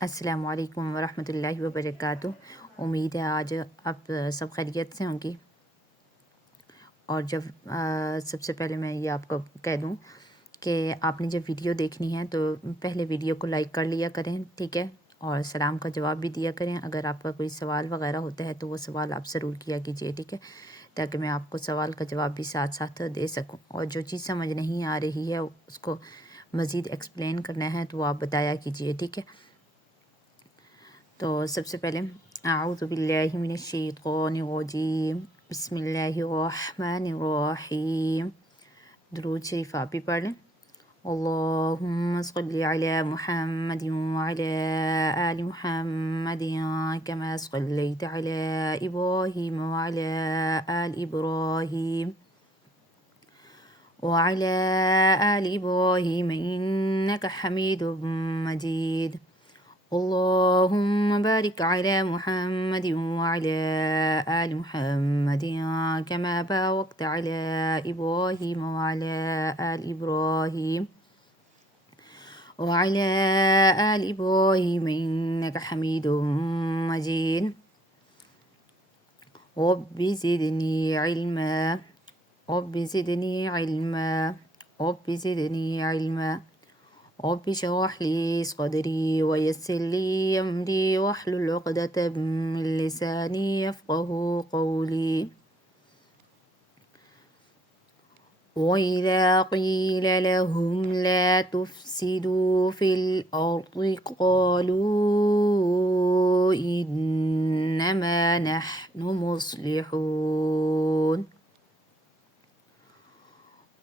السلام علیکم ورحمۃ اللہ وبرکاتہ۔ امید ہے آج آپ سب خیریت سے ہوں گی۔ اور سب سے پہلے میں یہ آپ کو کہہ دوں کہ آپ نے جب ویڈیو دیکھنی ہے تو پہلے ویڈیو کو لائک کر لیا کریں، ٹھیک ہے، اور سلام کا جواب بھی دیا کریں۔ اگر آپ کا کوئی سوال وغیرہ ہوتا ہے تو وہ سوال آپ ضرور کیا کیجیے، ٹھیک ہے، تاکہ میں آپ کو سوال کا جواب بھی ساتھ ساتھ دے سکوں۔ اور جو چیز سمجھ نہیں آ رہی ہے اس کو مزید ایکسپلین کرنا ہے تو آپ بتایا کیجیے، ٹھیک ہے۔ تو سب سے پہلے اعوذ باللہ من الشیطان الرجیم، بسم اللہ الرحمن الرحیم۔ درود شریف آپ بھی پڑھ لیں۔ اللہم صلی علی محمد وعلی آل محمد کما صلیت علی ابراہیم وعلی آل ابراہیم وعلى آل إبراهيم إنك حميد مجيد اللهم بارك على محمد وعلى آل محمد كما باركت على إبراهيم وعلى آل إبراهيم وعلى آل إبراهيم إنك حميد مجيد رب زدني علما رب زدني علما رب زدني علما رب اشرح لي صدري ويسر لي أمري واحلل عقدة من لساني يفقه قولي وإذا قيل لهم لا تفسدوا في الأرض قالوا إنما نحن مصلحون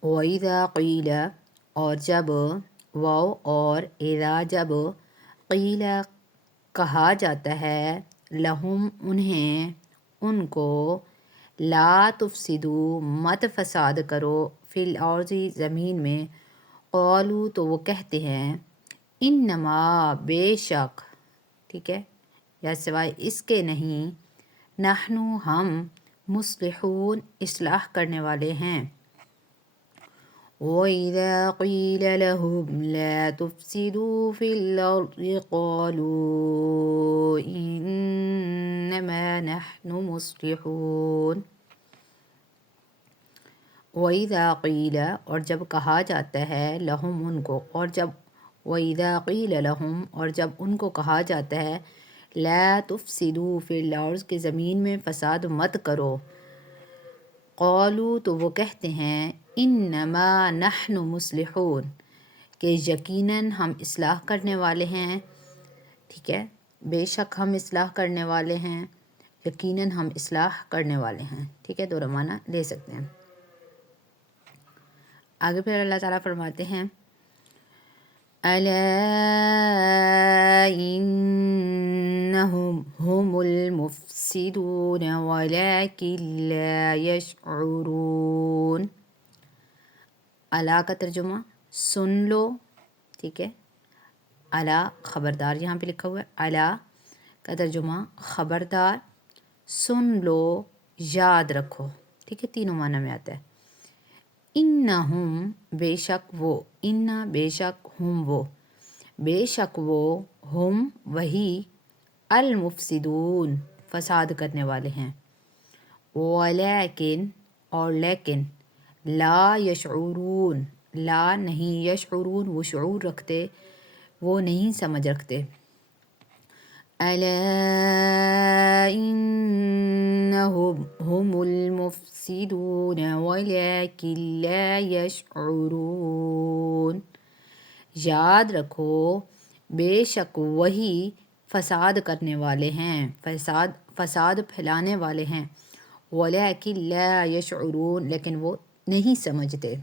وَإِذَا قِيلَ اور جب، واو اور اذا جب، قیل کہا جاتا ہے، لہم انہیں، ان کو، لا تفسدو مت فساد کرو، فی الارض زمین میں، قالو تو وہ کہتے ہیں، انما بے شک، ٹھیک ہے، یا سوائے اس کے نہیں، نحنو ہم، مصلحون اصلاح کرنے والے ہیں۔ وَإِذَا قِيلَ لَهُمْ لَا تُفْسِدُوا فِي الْأَرْضِ قَالُوا إِنَّمَا نَحْنُ مُصْلِحُونَ وَإِذَا قِيلَ اور جب کہا جاتا ہے، لَهُمْ ان کو، اور جب وَإِذَا قِيلَ لَهُمْ اور جب ان کو کہا جاتا ہے، لَا تُفْسِدُوا فِي الْأَرْضِ کہ زمین میں فساد مت کرو، قالو تو وہ کہتے ہیں، انما نحن مصلحون کہ یقیناً ہم اصلاح کرنے والے ہیں، ٹھیک ہے، بے شک ہم اصلاح کرنے والے ہیں، یقیناً ہم اصلاح کرنے والے ہیں، ٹھیک ہے، دونوں معنی لے سکتے ہیں۔ آگے پھر اللہ تعالیٰ فرماتے ہیں، الا انہم هم المفسدون ولكن لا يشعرون۔ الا کا ترجمہ سن لو، ٹھیک ہے، الا خبردار یہاں پہ لکھا ہوا ہے، الا کا ترجمہ خبردار، سن لو، یاد رکھو، ٹھیک ہے، تینوں معنی میں آتا ہے۔ انہم بے شک وہ، انا بے شک ہم وہ، بے شک وہ، ہم وہی، المفسدون فساد کرنے والے ہیں، ولیکن اور لیکن، لا یشعرون لا نہیں، یشعرون وہ شعور رکھتے، وہ نہیں سمجھ رکھتے۔ الا انہم هم المفسدون ولكن لا يشعرون، یاد رکھو بے شک وہی فساد کرنے والے ہیں، فساد پھیلانے والے ہیں، ولیکن لا یشعرون لیکن وہ نہیں سمجھتے۔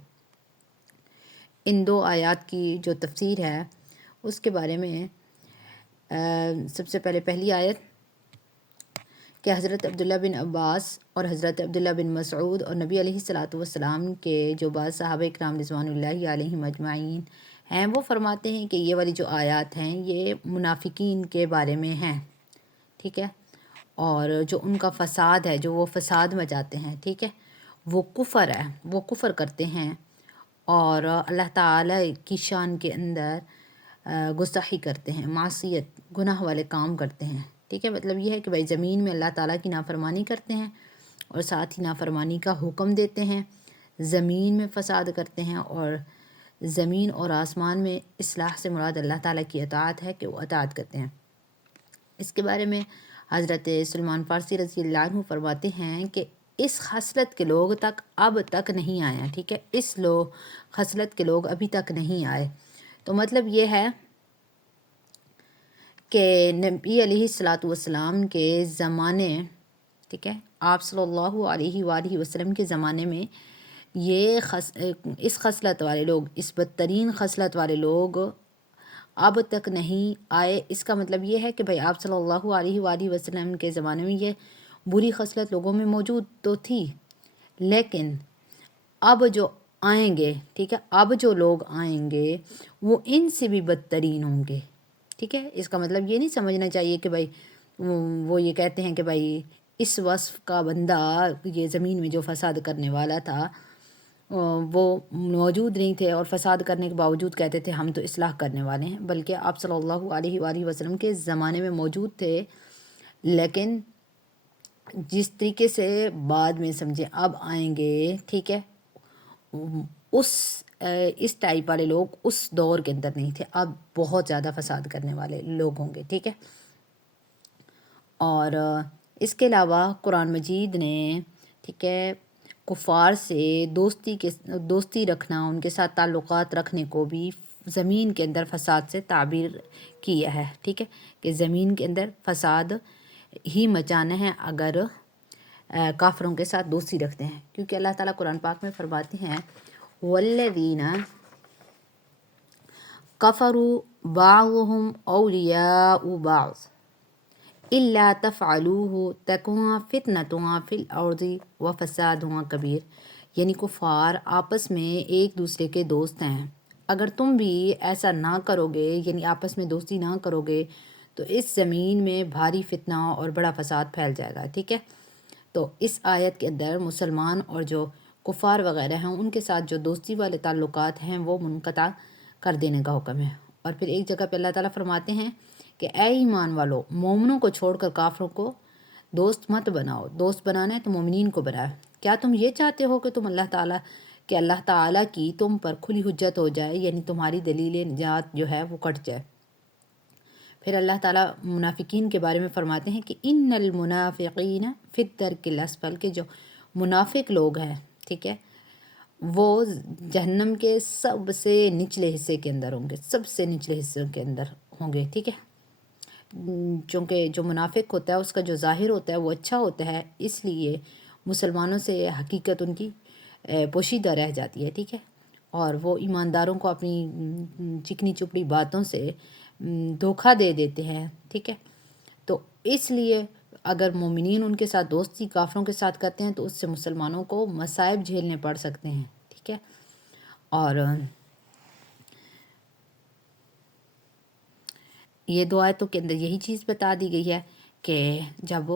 ان دو آیات کی جو تفسیر ہے اس کے بارے میں سب سے پہلے پہلی آیت کہ حضرت عبداللہ بن عباس اور حضرت عبداللہ بن مسعود اور نبی علیہ الصلاۃ والسلام کے جو بعض صحابہ اکرام رضوان اللہ علیہم اجمعین ہیں، وہ فرماتے ہیں کہ یہ والی جو آیات ہیں یہ منافقین کے بارے میں ہیں، ٹھیک ہے، اور جو ان کا فساد ہے، جو وہ فساد مچاتے ہیں، ٹھیک ہے، وہ کفر ہے، وہ کفر کرتے ہیں، اور اللہ تعالیٰ کی شان کے اندر گستاخی کرتے ہیں، معصیت گناہ والے کام کرتے ہیں، ٹھیک ہے۔ مطلب یہ ہے کہ بھائی زمین میں اللہ تعالیٰ کی نافرمانی کرتے ہیں اور ساتھ ہی نافرمانی کا حکم دیتے ہیں، زمین میں فساد کرتے ہیں، اور زمین اور آسمان میں اصلاح سے مراد اللہ تعالیٰ کی اطاعت ہے کہ وہ اطاعت کرتے ہیں۔ اس کے بارے میں حضرت سلمان فارسی رضی اللہ عنہ فرماتے ہیں کہ اس خصلت کے لوگ تک اب تک نہیں آئے، ٹھیک ہے، اس خصلت کے لوگ ابھی تک نہیں آئے۔ تو مطلب یہ ہے کہ نبی علیہ الصلاۃ والسلام کے زمانے، ٹھیک ہے، آپ صلی اللہ علیہ وآلہ وسلم کے زمانے میں یہ اس خصلت والے لوگ، اس بدترین خصلت والے لوگ اب تک نہیں آئے۔ اس کا مطلب یہ ہے کہ بھائی آپ صلی اللہ علیہ وآلہ وسلم کے زمانے میں یہ بری خصلت لوگوں میں موجود تو تھی، لیکن اب جو آئیں گے، ٹھیک ہے، اب جو لوگ آئیں گے وہ ان سے بھی بدترین ہوں گے، ٹھیک ہے۔ اس کا مطلب یہ نہیں سمجھنا چاہیے کہ بھائی وہ یہ کہتے ہیں کہ بھائی اس وصف کا بندہ یہ زمین میں جو فساد کرنے والا تھا وہ موجود نہیں تھے اور فساد کرنے کے باوجود کہتے تھے ہم تو اصلاح کرنے والے ہیں، بلکہ آپ صلی اللہ علیہ وآلہ وسلم کے زمانے میں موجود تھے، لیکن جس طریقے سے بعد میں سمجھیں اب آئیں گے، ٹھیک ہے، اس ٹائپ والے لوگ اس دور کے اندر نہیں تھے، اب بہت زیادہ فساد کرنے والے لوگ ہوں گے، ٹھیک ہے۔ اور اس کے علاوہ قرآن مجید نے، ٹھیک ہے، کفار سے دوستی رکھنا، ان کے ساتھ تعلقات رکھنے کو بھی زمین کے اندر فساد سے تعبیر کیا ہے، ٹھیک ہے، کہ زمین کے اندر فساد ہی مچانا ہے اگر کافروں کے ساتھ دوستی رکھتے ہیں، کیونکہ اللہ تعالیٰ قرآن پاک میں فرماتے ہیں والذین کفروا بعضهم اولیاء بعض الا تفعلوه تکن فتنة فی الارض وفساد کبیر، یعنی کفار آپس میں ایک دوسرے کے دوست ہیں، اگر تم بھی ایسا نہ کرو گے، یعنی آپس میں دوستی نہ کرو گے تو اس زمین میں بھاری فتنہ اور بڑا فساد پھیل جائے گا، ٹھیک ہے۔ تو اس آیت کے اندر مسلمان اور جو کفار وغیرہ ہیں ان کے ساتھ جو دوستی والے تعلقات ہیں وہ منقطع کر دینے کا حکم ہے۔ اور پھر ایک جگہ پہ اللہ تعالیٰ فرماتے ہیں کہ اے ایمان والو، مومنوں کو چھوڑ کر کافروں کو دوست مت بناؤ، دوست بنانا ہے تو مومنین کو بنائے۔ کیا تم یہ چاہتے ہو کہ اللہ تعالیٰ کی تم پر کھلی حجت ہو جائے، یعنی تمہاری دلیل نجات جو ہے وہ کٹ جائے۔ پھر اللہ تعالیٰ منافقین کے بارے میں فرماتے ہیں کہ ان المنافقین فی الدرک الاسفل، کے جو منافق لوگ ہیں، ٹھیک ہے، وہ جہنم کے سب سے نچلے حصے کے اندر ہوں گے، سب سے نچلے حصے کے اندر ہوں گے، ٹھیک ہے۔ چونکہ جو منافق ہوتا ہے اس کا جو ظاہر ہوتا ہے وہ اچھا ہوتا ہے، اس لیے مسلمانوں سے حقیقت ان کی پوشیدہ رہ جاتی ہے، ٹھیک ہے، اور وہ ایمانداروں کو اپنی چکنی چپڑی باتوں سے دھوکہ دے دیتے ہیں، ٹھیک ہے۔ تو اس لیے اگر مومنین ان کے ساتھ دوستی کافروں کے ساتھ کرتے ہیں تو اس سے مسلمانوں کو مصائب جھیلنے پڑ سکتے ہیں، ٹھیک ہے۔ اور یہ دو آیتوں کے اندر یہی چیز بتا دی گئی ہے کہ جب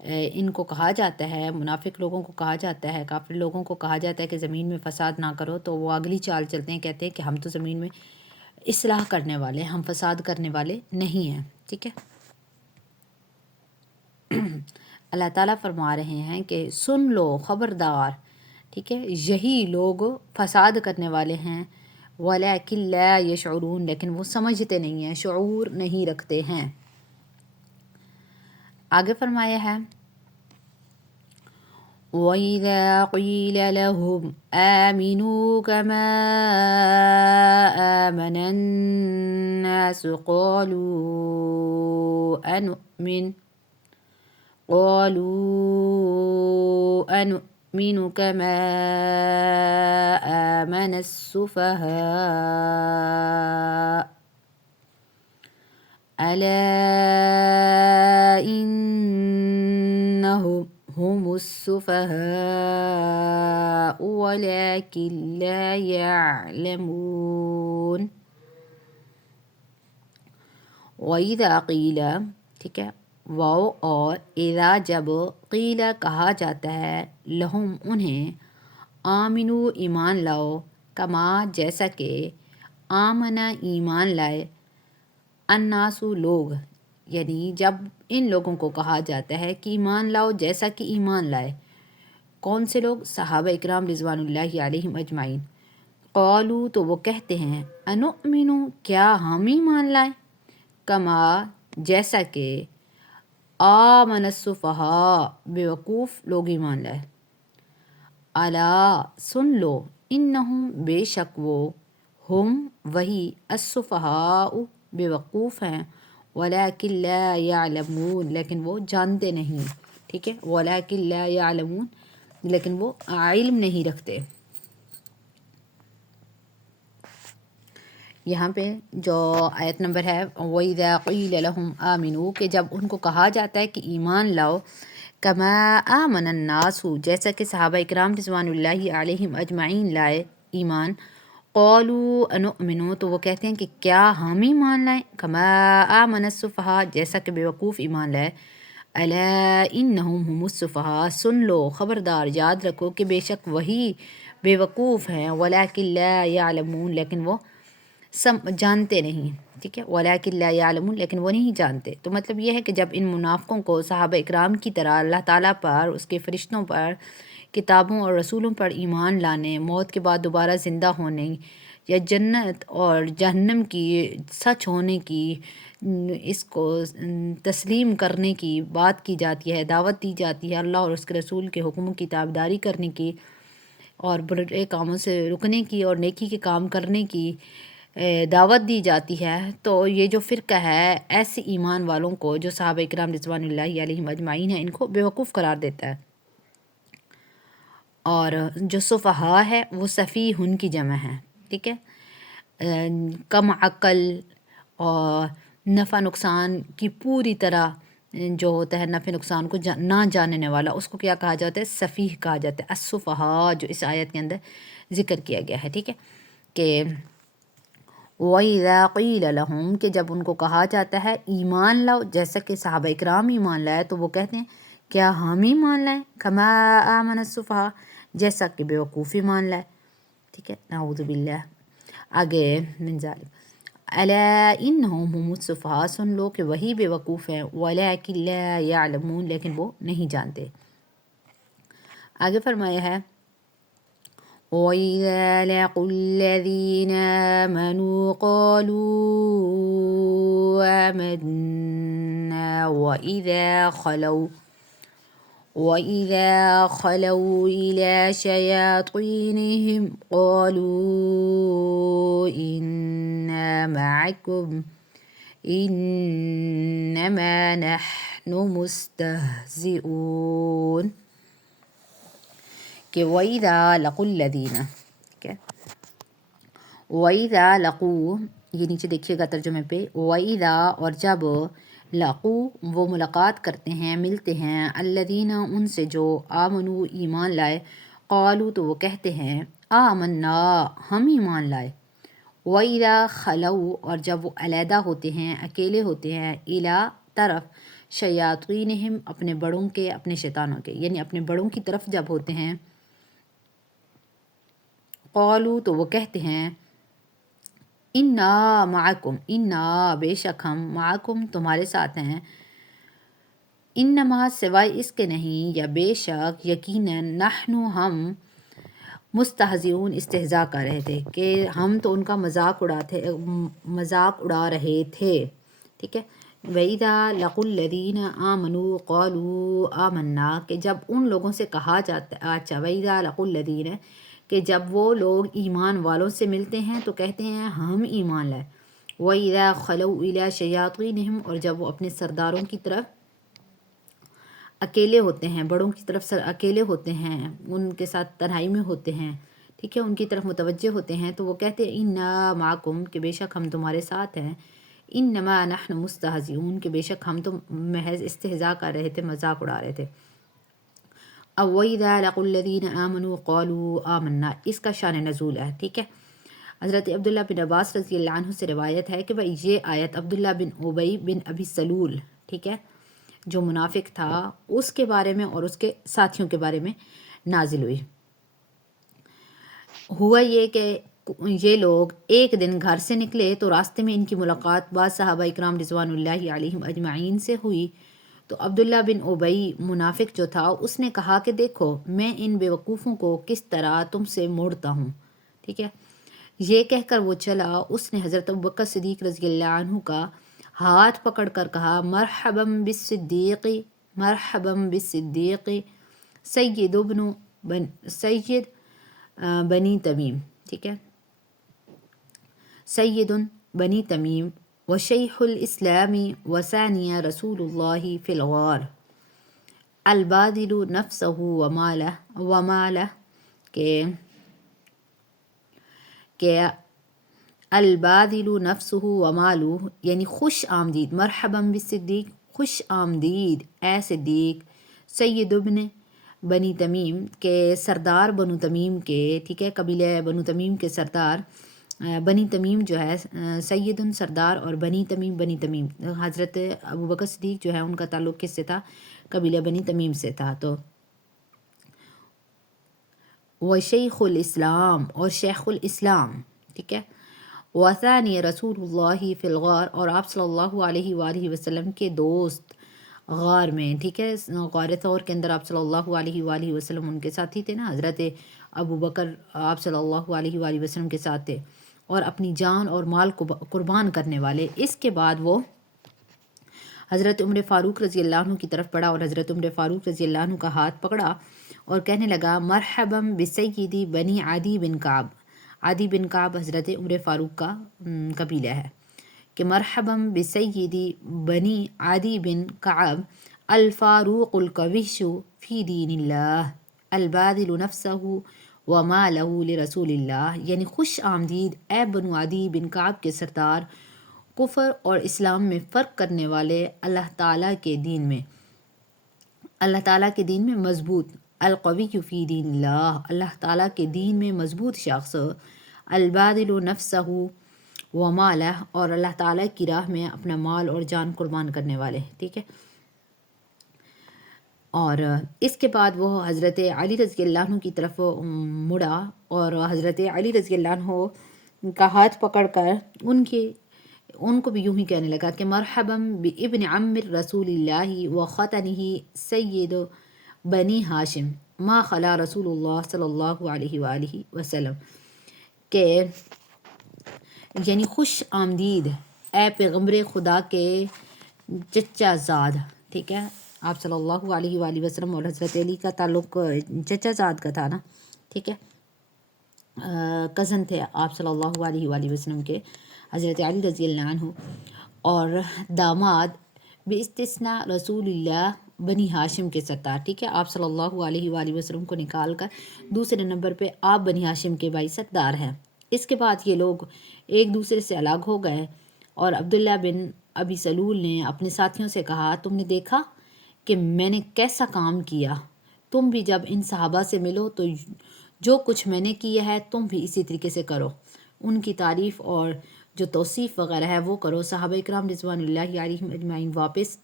ان کو کہا جاتا ہے، منافق لوگوں کو کہا جاتا ہے، کافر لوگوں کو کہا جاتا ہے کہ زمین میں فساد نہ کرو، تو وہ اگلی چال چلتے ہیں، کہتے ہیں کہ ہم تو زمین میں اصلاح کرنے والے، ہم فساد کرنے والے نہیں ہیں، ٹھیک ہے۔ اللہ تعالیٰ فرما رہے ہیں کہ سن لو، خبردار، ٹھیک ہے، یہی لوگ فساد کرنے والے ہیں، وَلَٰكِن لَا يَشْعُرُونَ، لیکن وہ سمجھتے نہیں ہیں، شعور نہیں رکھتے ہیں۔ آگے فرمایا ہے وَإِذَا قِيلَ لَهُمْ آمِنُوا كَمَا آمَنَ النَّاسُ قَالُوا أَنُؤْمِنُ كَمَا آمَنَ السُّفَهَاءُ أَلَا إِنَّهُمْ هم السفهاء ولكن لا يعلمون۔ وَإِذَا قِيلَ، ٹھیک ہے، واو اور اذا جب قیل کہا جاتا ہے، لہم انہیں، آمنو ایمان لاؤ، کما جیسا کہ آمنا ایمان لائے، الناسو لوگ، یعنی جب ان لوگوں کو کہا جاتا ہے کہ ایمان لاؤ جیسا کہ ایمان لائے، کون سے لوگ؟ صحابہ اکرام رضوان اللہ علیہم اجمعین۔ قالو تو وہ کہتے ہیں، انؤمنو کیا ہم ایمان لائیں، کما جیسا کہ آمن السفہاء بیوقوف لوگ ایمان لائے، الا سن لو، انہم بے شک وہ، ہم وہی، السفہاء بیوقوف ہیں، ولکن لا یعلمون لیکن وہ جانتے نہیں، ٹھیک ہے، ولکن لا یعلمون لیکن وہ علم نہیں رکھتے۔ یہاں پہ جو آیت نمبر ہے وَإِذَا قِيلَ لَهُمْ آمِنُوا، کہ جب ان کو کہا جاتا ہے کہ ایمان لاؤ، کما آمن الناس، جیسا کہ صحابہ اکرام رضوان اللہ علیہم اجمعین لائے ایمان، قالوا انؤمن تو وہ کہتے ہیں کہ کیا ہم ایمان لائیں، کما آمن السفہاء جیسا کہ بیوقوف ایمان لائے، الا انہم هم السفہاء سن لو، خبردار یاد رکھو کہ بے شک وہی بیوقوف ہیں، ولکن لا یعلمون لیکن وہ جانتے نہیں، ٹھیک ہے، ولیکن لا یعلمون لیکن وہ نہیں جانتے۔ تو مطلب یہ ہے کہ جب ان منافقوں کو صحابہ اکرام کی طرح اللہ تعالیٰ پر، اس کے فرشتوں پر، کتابوں اور رسولوں پر ایمان لانے، موت کے بعد دوبارہ زندہ ہونے، یا جنت اور جہنم کی سچ ہونے کی، اس کو تسلیم کرنے کی بات کی جاتی ہے، دعوت دی جاتی ہے، اللہ اور اس کے رسول کے حکموں کی تابعداری کرنے کی، اور برے کاموں سے رکنے کی اور نیکی کے کام کرنے کی دعوت دی جاتی ہے، تو یہ جو فرقہ ہے ایسے ایمان والوں کو جو صحابہ اکرام رضوان اللہ علیہم اجمعین ہیں، ان کو بیوقوف قرار دیتا ہے۔ اور جو صفحاء ہے وہ سفیہن کی جمع ہے، ٹھیک ہے، کم عقل اور نفع نقصان کی پوری طرح جو ہوتا ہے نفع نقصان کو نہ جاننے والا، اس کو کیا کہا جاتا ہے؟ سفیہ کہا جاتا ہے۔ الصفحاء جو اس آیت کے اندر ذکر کیا گیا ہے، ٹھیک ہے، کہ وَإِذَا قِيلَ لَهُمْ کہ جب ان کو کہا جاتا ہے ایمان لاؤ جیسا کہ صحابہ اکرام ایمان لائے، تو وہ کہتے ہیں کیا ہم ایمان لائیں، کما آمن السفہاء جیسا کہ بیوقوف ایمان لائے، ٹھیک ہے، نعوذ باللہ۔ آگے من ذالک الا انہم هم السفہاء سن لو کہ وہی بیوقوف ہیں، ولکن لا یعلمون لیکن وہ نہیں جانتے۔ آگے فرمایا ہے وَإِذَا لَقُوا الَّذِينَ آمَنُوا قَالُوا آمَنَّا وَإِذَا خَلَوْا إِلَى شَيَاطِينِهِمْ قَالُوا إِنَّا مَعَكُمْ إِنَّمَا نَحْنُ مُسْتَهْزِئُونَ، کہ وَإِذَا لَقُوا الَّذِينَ، وَإِذَا لَقُوا، یہ نیچے دیکھیے گا ترجمے پہ، وَإِذَا اور جب، لَقُوا وہ ملاقات کرتے ہیں، ملتے ہیں، الَّذِينَ ان سے جو، آمنوا ایمان لائے، قالوا تو وہ کہتے ہیں، آمنا ہم ایمان لائے، وَإِذَا خَلَوْا اور جب وہ علیحدہ ہوتے ہیں، اکیلے ہوتے ہیں، إِلَى طرف، شیاطینہم اپنے بڑوں کے، اپنے شیطانوں کے، یعنی اپنے بڑوں کی طرف جب ہوتے ہیں، قالوا تو وہ کہتے ہیں، انا معکم، انا بے شک ہم، معکم تمہارے ساتھ ہیں، انما سوائے اس کے نہیں، یا بے شک یقیناً، نحن ہم، مستہزئون استہزاء کر رہے تھے، کہ ہم تو ان کا مذاق اڑا رہے تھے، ٹھیک ہے۔ وَإِذَا لَقُوا الَّذِينَ آمَنُوا قَالُوا آمَنَّا کہ جب ان لوگوں سے کہا جاتا ہے، اچھا، وَإِذَا لَقُوا الَّذِينَ کہ جب وہ لوگ ایمان والوں سے ملتے ہیں تو کہتے ہیں ہم ایمان لائے، وَإِذَا خَلَوْا إِلَى شَيَاطِينِهِمْ اور جب وہ اپنے سرداروں کی طرف اکیلے ہوتے ہیں، بڑوں کی طرف اکیلے ہوتے ہیں، ان کے ساتھ تنہائی میں ہوتے ہیں، ٹھیک ہے، ان کی طرف متوجہ ہوتے ہیں، تو وہ کہتے ہیں انا معکم کہ بے شک ہم تمہارے ساتھ ہیں، انما نحن مستہزئون کہ بے شک ہم تو محض استہزاء کر رہے تھے، مذاق اڑا رہے تھے۔ اب وَإِذَا لَقُوا الَّذِينَ آمَنُوا قَالُوا آمَنَّا اس کا شان نزول ہے، ٹھیک ہے۔ حضرت عبداللہ بن عباس رضی اللہ عنہ سے روایت ہے کہ بھائی یہ آیت عبداللہ بن ابی بن ابی سلول، ٹھیک ہے، جو منافق تھا، اس کے بارے میں اور اس کے ساتھیوں کے بارے میں نازل ہوئی۔ ہوا یہ کہ یہ لوگ ایک دن گھر سے نکلے تو راستے میں ان کی ملاقات بعض صحابہ اکرام رضوان اللہ علیہم اجمعین سے ہوئی، تو عبداللہ بن ابی منافق جو تھا اس نے کہا کہ دیکھو میں ان بیوقوفوں کو کس طرح تم سے موڑتا ہوں، ٹھیک ہے۔ یہ کہہ کر وہ چلا، اس نے حضرت ابوبکر صدیق رضی اللہ عنہ کا ہاتھ پکڑ کر کہا مرحبا بالصدیق، مرحبا بالصدیق سید بنی تمیم، ٹھیک ہے، سید بنی تمیم وشیخ الاسلام وثانی رسول اللہ فی الغار البادل نفسہ ومالہ کہ البادل نفسہ ومالہ یعنی خوش آمدید، مرحبا بالصدیق خوش آمدید اے صدیق، سید ابن بنی تمیم کے سردار بنو تمیم کے، ٹھیک ہے، قبیلہ بنو تمیم کے سردار، بنی تمیم جو ہے سید سردار اور بنی تمیم حضرت ابوبکر صدیق جو ہے ان کا تعلق کس سے تھا؟ قبیلہ بنی تمیم سے تھا۔ تو وشیخ الاسلام اور شیخ الاسلام، ٹھیک ہے، وثانی رسول اللہ فی الغار اور آپ صلی اللہ علیہ وآلہ وسلم کے دوست غار میں، ٹھیک ہے، غار ثور کے اندر آپ صلی اللہ علیہ وآلہ وسلم ان کے ساتھی تھے نا، حضرت ابو بکر آپ صلی اللہ علیہ وآلہ وسلم کے ساتھ تھے اور اپنی جان اور مال کو قربان کرنے والے۔ اس کے بعد وہ حضرت عمر فاروق رضی اللہ عنہ کی طرف پڑھا اور حضرت عمر فاروق رضی اللہ عنہ کا ہاتھ پکڑا اور کہنے لگا مرحبا بسیدی بنی عدی بن کعب، عدی بن کعب حضرت عمر فاروق کا قبیلہ ہے، کہ مرحبا بسیدی بنی عدی بن کعب الفاروق القویش فی دین اللہ البادل نفسہ ومالہ لرسول اللہ، یعنی خوش آمدید اے بنو عدی بن کعب کے سردار، کفر اور اسلام میں فرق کرنے والے، اللہ تعالیٰ کے دین میں مضبوط، القوی فی دین اللہ اللہ تعالیٰ کے دین میں مضبوط شخص، البادل نفسہ ومالہ اور اللہ تعالیٰ کی راہ میں اپنا مال اور جان قربان کرنے والے، ٹھیک ہے۔ اور اس کے بعد وہ حضرت علی رضی اللہ عنہ کی طرف مڑا اور حضرت علی رضی اللہ عنہ کا ہاتھ پکڑ کر ان کو بھی یوں ہی کہنے لگا کہ مرحبا بابن عم رسول اللہ وختنہ سید بنی ہاشم ما خلا رسول اللہ صلی اللہ علیہ وآلہ وسلم، کہ یعنی خوش آمدید اے پیغمبر خدا کے چچا زاد، ٹھیک ہے، آپ صلی اللہ علیہ وآلہ وسلم اور حضرت علی کا تعلق چچا زاد کا تھا نا، ٹھیک ہے، کزن تھے آپ صلی اللہ علیہ وآلہ وسلم کے حضرت علی رضی اللہ عنہ، اور داماد باستثناء رسول اللہ بنی ہاشم کے سردار، ٹھیک ہے، آپ صلی اللہ علیہ وآلہ وسلم کو نکال کر دوسرے نمبر پہ آپ بنی ہاشم کے بھائی سردار ہیں۔ اس کے بعد یہ لوگ ایک دوسرے سے الگ ہو گئے اور عبداللہ بن ابی سلول نے اپنے ساتھیوں سے کہا تم نے دیکھا کہ میں نے کیسا کام کیا، تم بھی جب ان صحابہ سے ملو تو جو کچھ میں نے کیا ہے تم بھی اسی طریقے سے کرو، ان کی تعریف اور جو توصیف وغیرہ ہے وہ کرو۔ صحابہ اکرام رضوان اللہ علیہم اجمعین واپس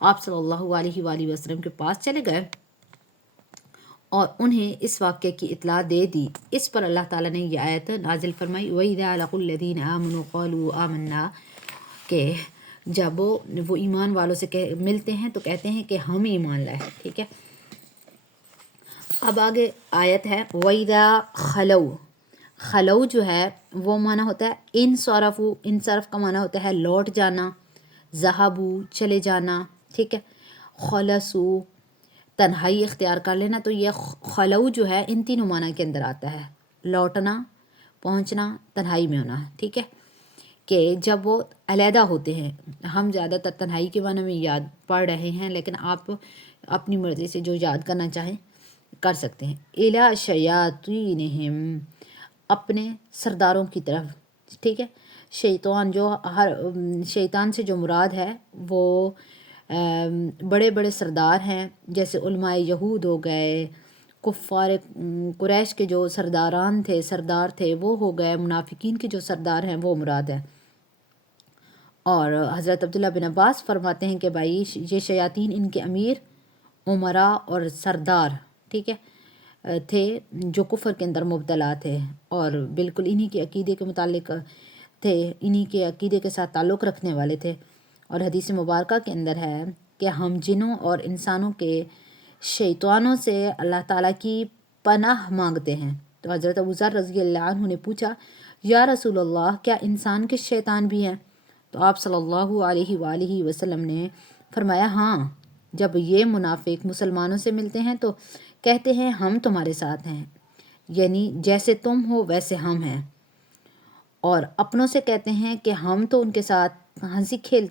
آپ صلی اللہ علیہ وآلہ وسلم کے پاس چلے گئے اور انہیں اس واقعے کی اطلاع دے دی۔ اس پر اللہ تعالیٰ نے یہ آیت نازل فرمائی وَإِذَا لَقُوا الَّذِينَ آمَنُوا قَالُوا آمَنَّا، کہ جب وہ ایمان والوں سے ملتے ہیں تو کہتے ہیں کہ ہم ایمان لائے، ٹھیک ہے۔ اب آگے آیت ہے وَإِذَا خَلَوْا، خلو جو ہے وہ معنی ہوتا ہے انصرفوا، انصرف کا معنی ہوتا ہے لوٹ جانا، ذہبوا چلے جانا، ٹھیک ہے، خلصوا تنہائی اختیار کر لینا، تو یہ خلو جو ہے ان تینوں معنی کے اندر آتا ہے، لوٹنا، پہنچنا، تنہائی میں ہونا، ٹھیک ہے، کہ جب وہ علیحدہ ہوتے ہیں، ہم زیادہ تر تنہائی کے معنی میں یاد پڑھ رہے ہیں لیکن آپ اپنی مرضی سے جو یاد کرنا چاہیں کر سکتے ہیں۔ الی شیاطینہم، اپنے سرداروں کی طرف، ٹھیک ہے، شیطان سے جو مراد ہے وہ بڑے بڑے سردار ہیں، جیسے علماء یہود ہو گئے، کفار قریش کے جو سردار تھے وہ ہو گئے، منافقین کے جو سردار ہیں وہ مراد ہے۔ اور حضرت عبداللہ بن عباس فرماتے ہیں کہ بھائی یہ شیاطین ان کے امیر، عمراء اور سردار، ٹھیک ہے، تھے جو کفر کے اندر مبتلا تھے اور بالکل انہی کے عقیدے کے متعلق تھے، انہی کے عقیدے کے ساتھ تعلق رکھنے والے تھے۔ اور حدیث مبارکہ کے اندر ہے کہ ہم جنوں اور انسانوں کے شیطانوں سے اللہ تعالیٰ کی پناہ مانگتے ہیں۔ تو حضرت ابو ذر رضی اللہ عنہ نے پوچھا، یا رسول اللہ، کیا انسان کے شیطان بھی ہیں؟ تو آپ صلی اللہ علیہ وآلہ وسلم نے فرمایا، ہاں، جب یہ منافق مسلمانوں سے ملتے ہیں تو کہتے ہیں ہم تمہارے ساتھ ہیں، یعنی جیسے تم ہو ویسے ہم ہیں، اور اپنوں سے کہتے ہیں کہ ہم تو ان کے ساتھ ہنسی کھیل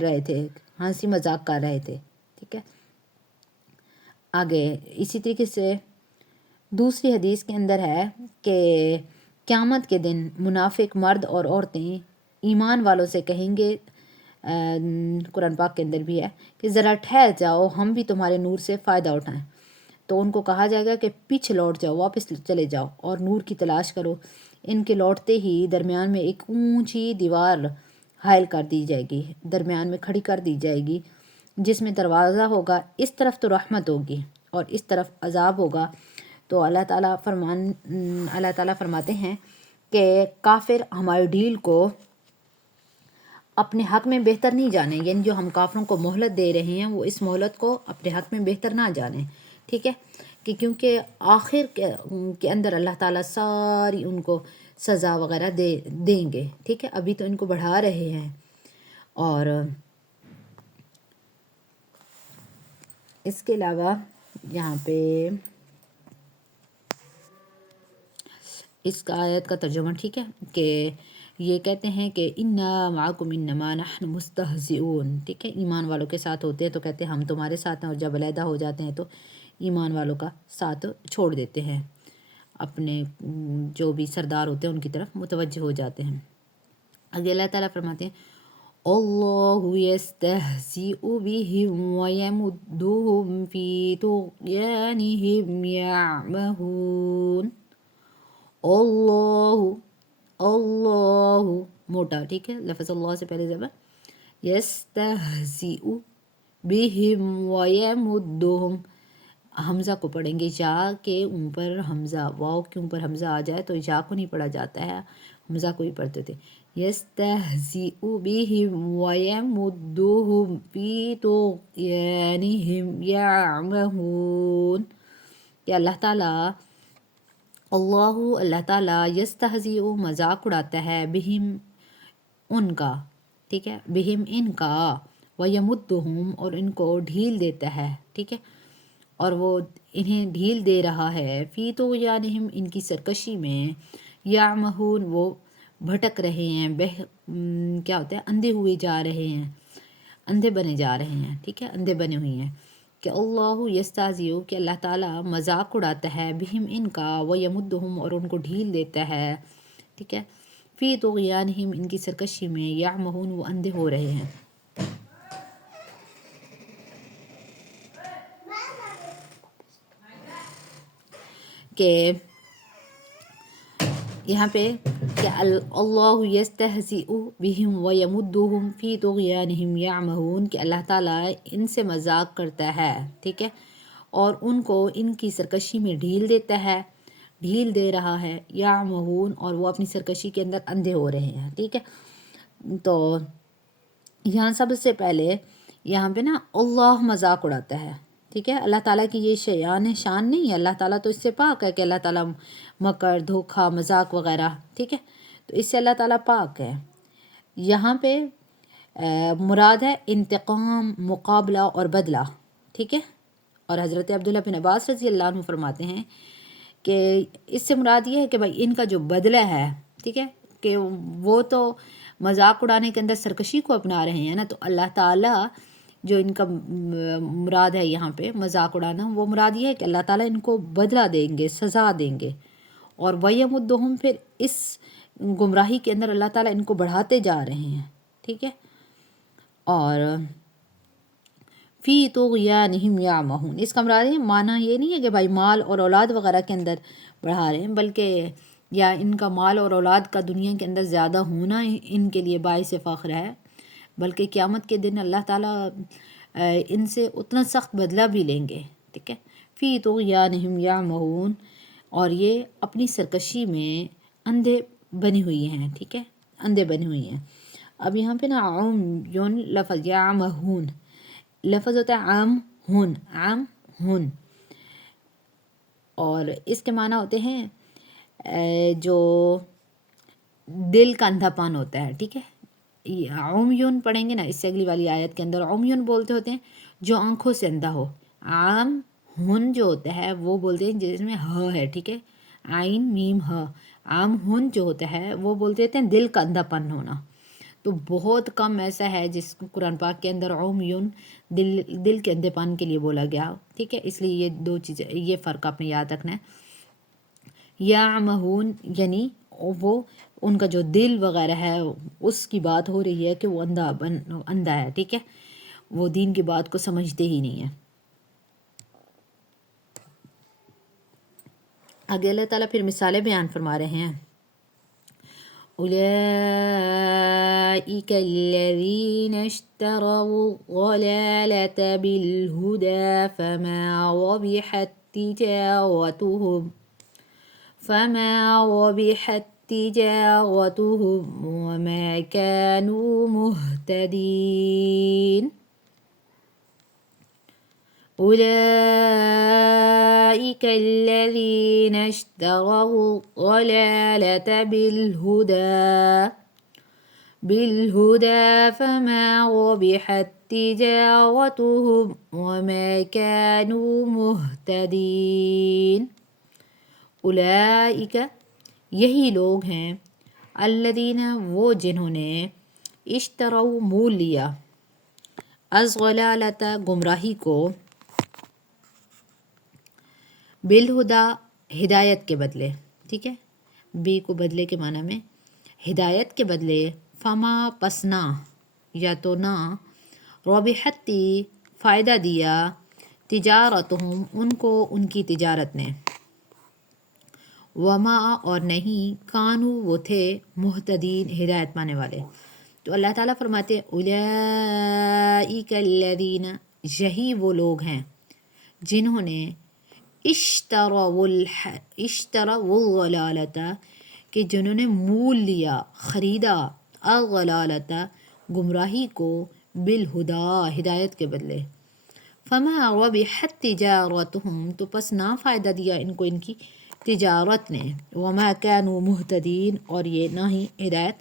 رہے تھے، ہنسی مذاق کر رہے تھے۔ ٹھیک ہے، آگے اسی طریقے سے دوسری حدیث کے اندر ہے کہ قیامت کے دن منافق مرد اور عورتیں ایمان والوں سے کہیں گے، قرآن پاک کے اندر بھی ہے کہ ذرا ٹھہر جاؤ، ہم بھی تمہارے نور سے فائدہ اٹھائیں۔ تو ان کو کہا جائے گا کہ پیچھے لوٹ جاؤ، واپس چلے جاؤ اور نور کی تلاش کرو۔ ان کے لوٹتے ہی درمیان میں ایک اونچی دیوار حائل کر دی جائے گی، درمیان میں کھڑی کر دی جائے گی، جس میں دروازہ ہوگا، اس طرف تو رحمت ہوگی اور اس طرف عذاب ہوگا۔ تو اللہ تعالیٰ فرماتے ہیں کہ کافر ہماری ڈیل کو اپنے حق میں بہتر نہیں جانیں، یعنی جو ہم کافروں کو مہلت دے رہے ہیں وہ اس مہلت کو اپنے حق میں بہتر نہ جانیں۔ ٹھیک ہے، کہ کیونکہ آخر کے اندر اللہ تعالیٰ ساری ان کو سزا وغیرہ دیں گے۔ ٹھیک ہے، ابھی تو ان کو بڑھا رہے ہیں۔ اور اس کے علاوہ یہاں پہ اس کا آیت کا ترجمہ ٹھیک ہے کہ یہ کہتے ہیں کہ انا معکم انما نحن مستہزئون۔ ٹھیک ہے، ایمان والوں کے ساتھ ہوتے ہیں تو کہتے ہیں ہم تمہارے ساتھ ہیں، اور جب علیحدہ ہو جاتے ہیں تو ایمان والوں کا ساتھ چھوڑ دیتے ہیں، اپنے جو بھی سردار ہوتے ہیں ان کی طرف متوجہ ہو جاتے ہیں۔ آگے اللہ تعالیٰ فرماتے ہیں، اللہ یستہزئ بہم ویمدہم فی طغیانہم یعمہون۔ اللہ موٹا، ٹھیک ہے، لفظ اللہ سے پہلے زبر، یستہزئ بہم ویمدہم، حمزہ کو پڑھیں گے، یا کے اوپر حمزہ، واو کے اوپر حمزہ آ جائے تو یا کو نہیں پڑھا جاتا ہے، حمزہ کو ہی پڑھتے تھے۔ یستہزئ بہم ویمدہم فی طغیانہم یعمہون، کہ اللہ تعالیٰ یستہزئ مذاق اڑاتا ہے، بہم ان کا، ٹھیک ہے، بہم ان کا، ویمدہم اور ان کو ڈھیل دیتا ہے، ٹھیک ہے، اور وہ انہیں ڈھیل دے رہا ہے، فی طغیانہم ان کی سرکشی میں، یعمہون وہ بھٹک رہے ہیں، کیا ہوتا ہے، اندھے ہوئے جا رہے ہیں، اندھے بنے جا رہے ہیں، ٹھیک ہے، اندھے بنے ہوئے ہیں، کہ اللہ یستہزئ کہ اللہ تعالیٰ مذاق اڑاتا ہے، بہم ان کا، ویمدہم اور ان کو ڈھیل دیتا ہے، ٹھیک ہے، فی طغیانہم ان کی سرکشی میں، یعمہون وہ اندھے ہو رہے ہیں۔ کہ یہاں پہ کہ اللہ یستہزئ بہم ویمدہم فی طغیانہم یعمہون، کہ اللہ تعالیٰ ان سے مذاق کرتا ہے، ٹھیک ہے، اور ان کو ان کی سرکشی میں ڈھیل دیتا ہے، ڈھیل دے رہا ہے، یعمہون اور وہ اپنی سرکشی کے اندر اندھے ہو رہے ہیں، ٹھیک ہے۔ تو یہاں سب سے پہلے یہاں پہ نا اللہ مذاق اڑاتا ہے، ٹھیک ہے، اللہ تعالیٰ کی یہ شان نہیں ہے، اللہ تعالیٰ تو اس سے پاک ہے کہ اللہ تعالیٰ مکر، دھوکہ، مذاق وغیرہ، ٹھیک ہے، تو اس سے اللہ تعالیٰ پاک ہے۔ یہاں پہ مراد ہے انتقام، مقابلہ اور بدلہ، ٹھیک ہے، اور حضرت عبداللہ بن عباس رضی اللہ عنہ فرماتے ہیں کہ اس سے مراد یہ ہے کہ بھائی ان کا جو بدلہ ہے، ٹھیک ہے، کہ وہ تو مذاق اڑانے کے اندر سرکشی کو اپنا رہے ہیں نا، تو اللہ تعالیٰ جو ان کا مراد ہے یہاں پہ مذاق اڑانا، وہ مراد یہ ہے کہ اللہ تعالیٰ ان کو بدلہ دیں گے، سزا دیں گے، اور ویمدہم پھر اس گمراہی کے اندر اللہ تعالیٰ ان کو بڑھاتے جا رہے ہیں، ٹھیک ہے، اور فی طغیانہم یعمہون، اس کا مراد ہے معنی یہ نہیں ہے کہ بھائی مال اور اولاد وغیرہ کے اندر بڑھا رہے ہیں، بلکہ یا ان کا مال اور اولاد کا دنیا کے اندر زیادہ ہونا ان کے لیے باعث فخر ہے، بلکہ قیامت کے دن اللہ تعالیٰ ان سے اتنا سخت بدلہ بھی لیں گے، ٹھیک ہے۔ فی طغیانہم یعمہون، اور یہ اپنی سرکشی میں اندھے بنی ہوئی ہیں، ٹھیک ہے، اندھے بنی ہوئی ہیں۔ اب یہاں پہ نا عمین لفظ یعمہون لفظ ہوتا ہے عام ہن، عام ہن، اور اس کے معنی ہوتے ہیں جو دل کا اندھا پان ہوتا ہے، ٹھیک ہے۔ عمیون پڑھیں گے نا اس سے اگلی والی آیت کے اندر، عمیون بولتے ہوتے ہیں جو آنکھوں سے اندھا ہو، عام ہن جو ہوتا ہے وہ بولتے ہیں جس میں ہ ہے، ٹھیک ہے، عین میم ہ، عام ہن جو ہوتا ہے وہ بولتے ہوتے ہیں دل کا اندھا پن ہونا۔ تو بہت کم ایسا ہے جس قرآن پاک کے اندر عمیون دل کے اندھے پن کے لیے بولا گیا، ٹھیک ہے، اس لیے یہ دو چیزیں، یہ فرق آپ نے یاد رکھنا ہے۔ یعمہون یعنی وہ ان کا جو دل وغیرہ ہے اس کی بات ہو رہی ہے کہ وہ اندھا ہے، ٹھیک ہے، وہ دین کی بات کو سمجھتے ہی نہیں ہیں۔ آگے اللہ تعالیٰ پھر مثالیں بیان فرما رہے ہیں، اولئک الذین اشتروا الضلالة بالهدى فما ربحت تجارتهم وما كانوا مهتدين أولئك الذين اشتروا الضلالة بالهدى فما ربحت تجارتهم وما كانوا مهتدين اولئک یہی لوگ ہیں، الذین وہ جنہوں نے اشتروا مول لیا، الضلالۃ گمراہی کو، بالہدا ہدایت کے بدلے، ٹھیک ہے، بی کو بدلے کے معنی میں ہدایت کے بدلے، فما پسنا یا تو نہ، ربحتی فائدہ دیا، تجارتہم ان کو ان کی تجارت نے، وما اور نہیں، کانو وہ تھے، مہتدین ہدایت پانے والے۔ تو اللہ تعالیٰ فرماتے ہیں اولئک الذین یہی وہ لوگ ہیں جنہوں نے اشتروا الضلالۃ کہ جنہوں نے مول لیا، خریدا، الضلالۃ گمراہی کو، بالہدا ہدایت کے بدلے، فما ربحت تجارتہم تو پس نہ فائدہ دیا ان کو ان کی تجارت نے، وما كانوا مہتدین اور یہ نہ ہی ہدایت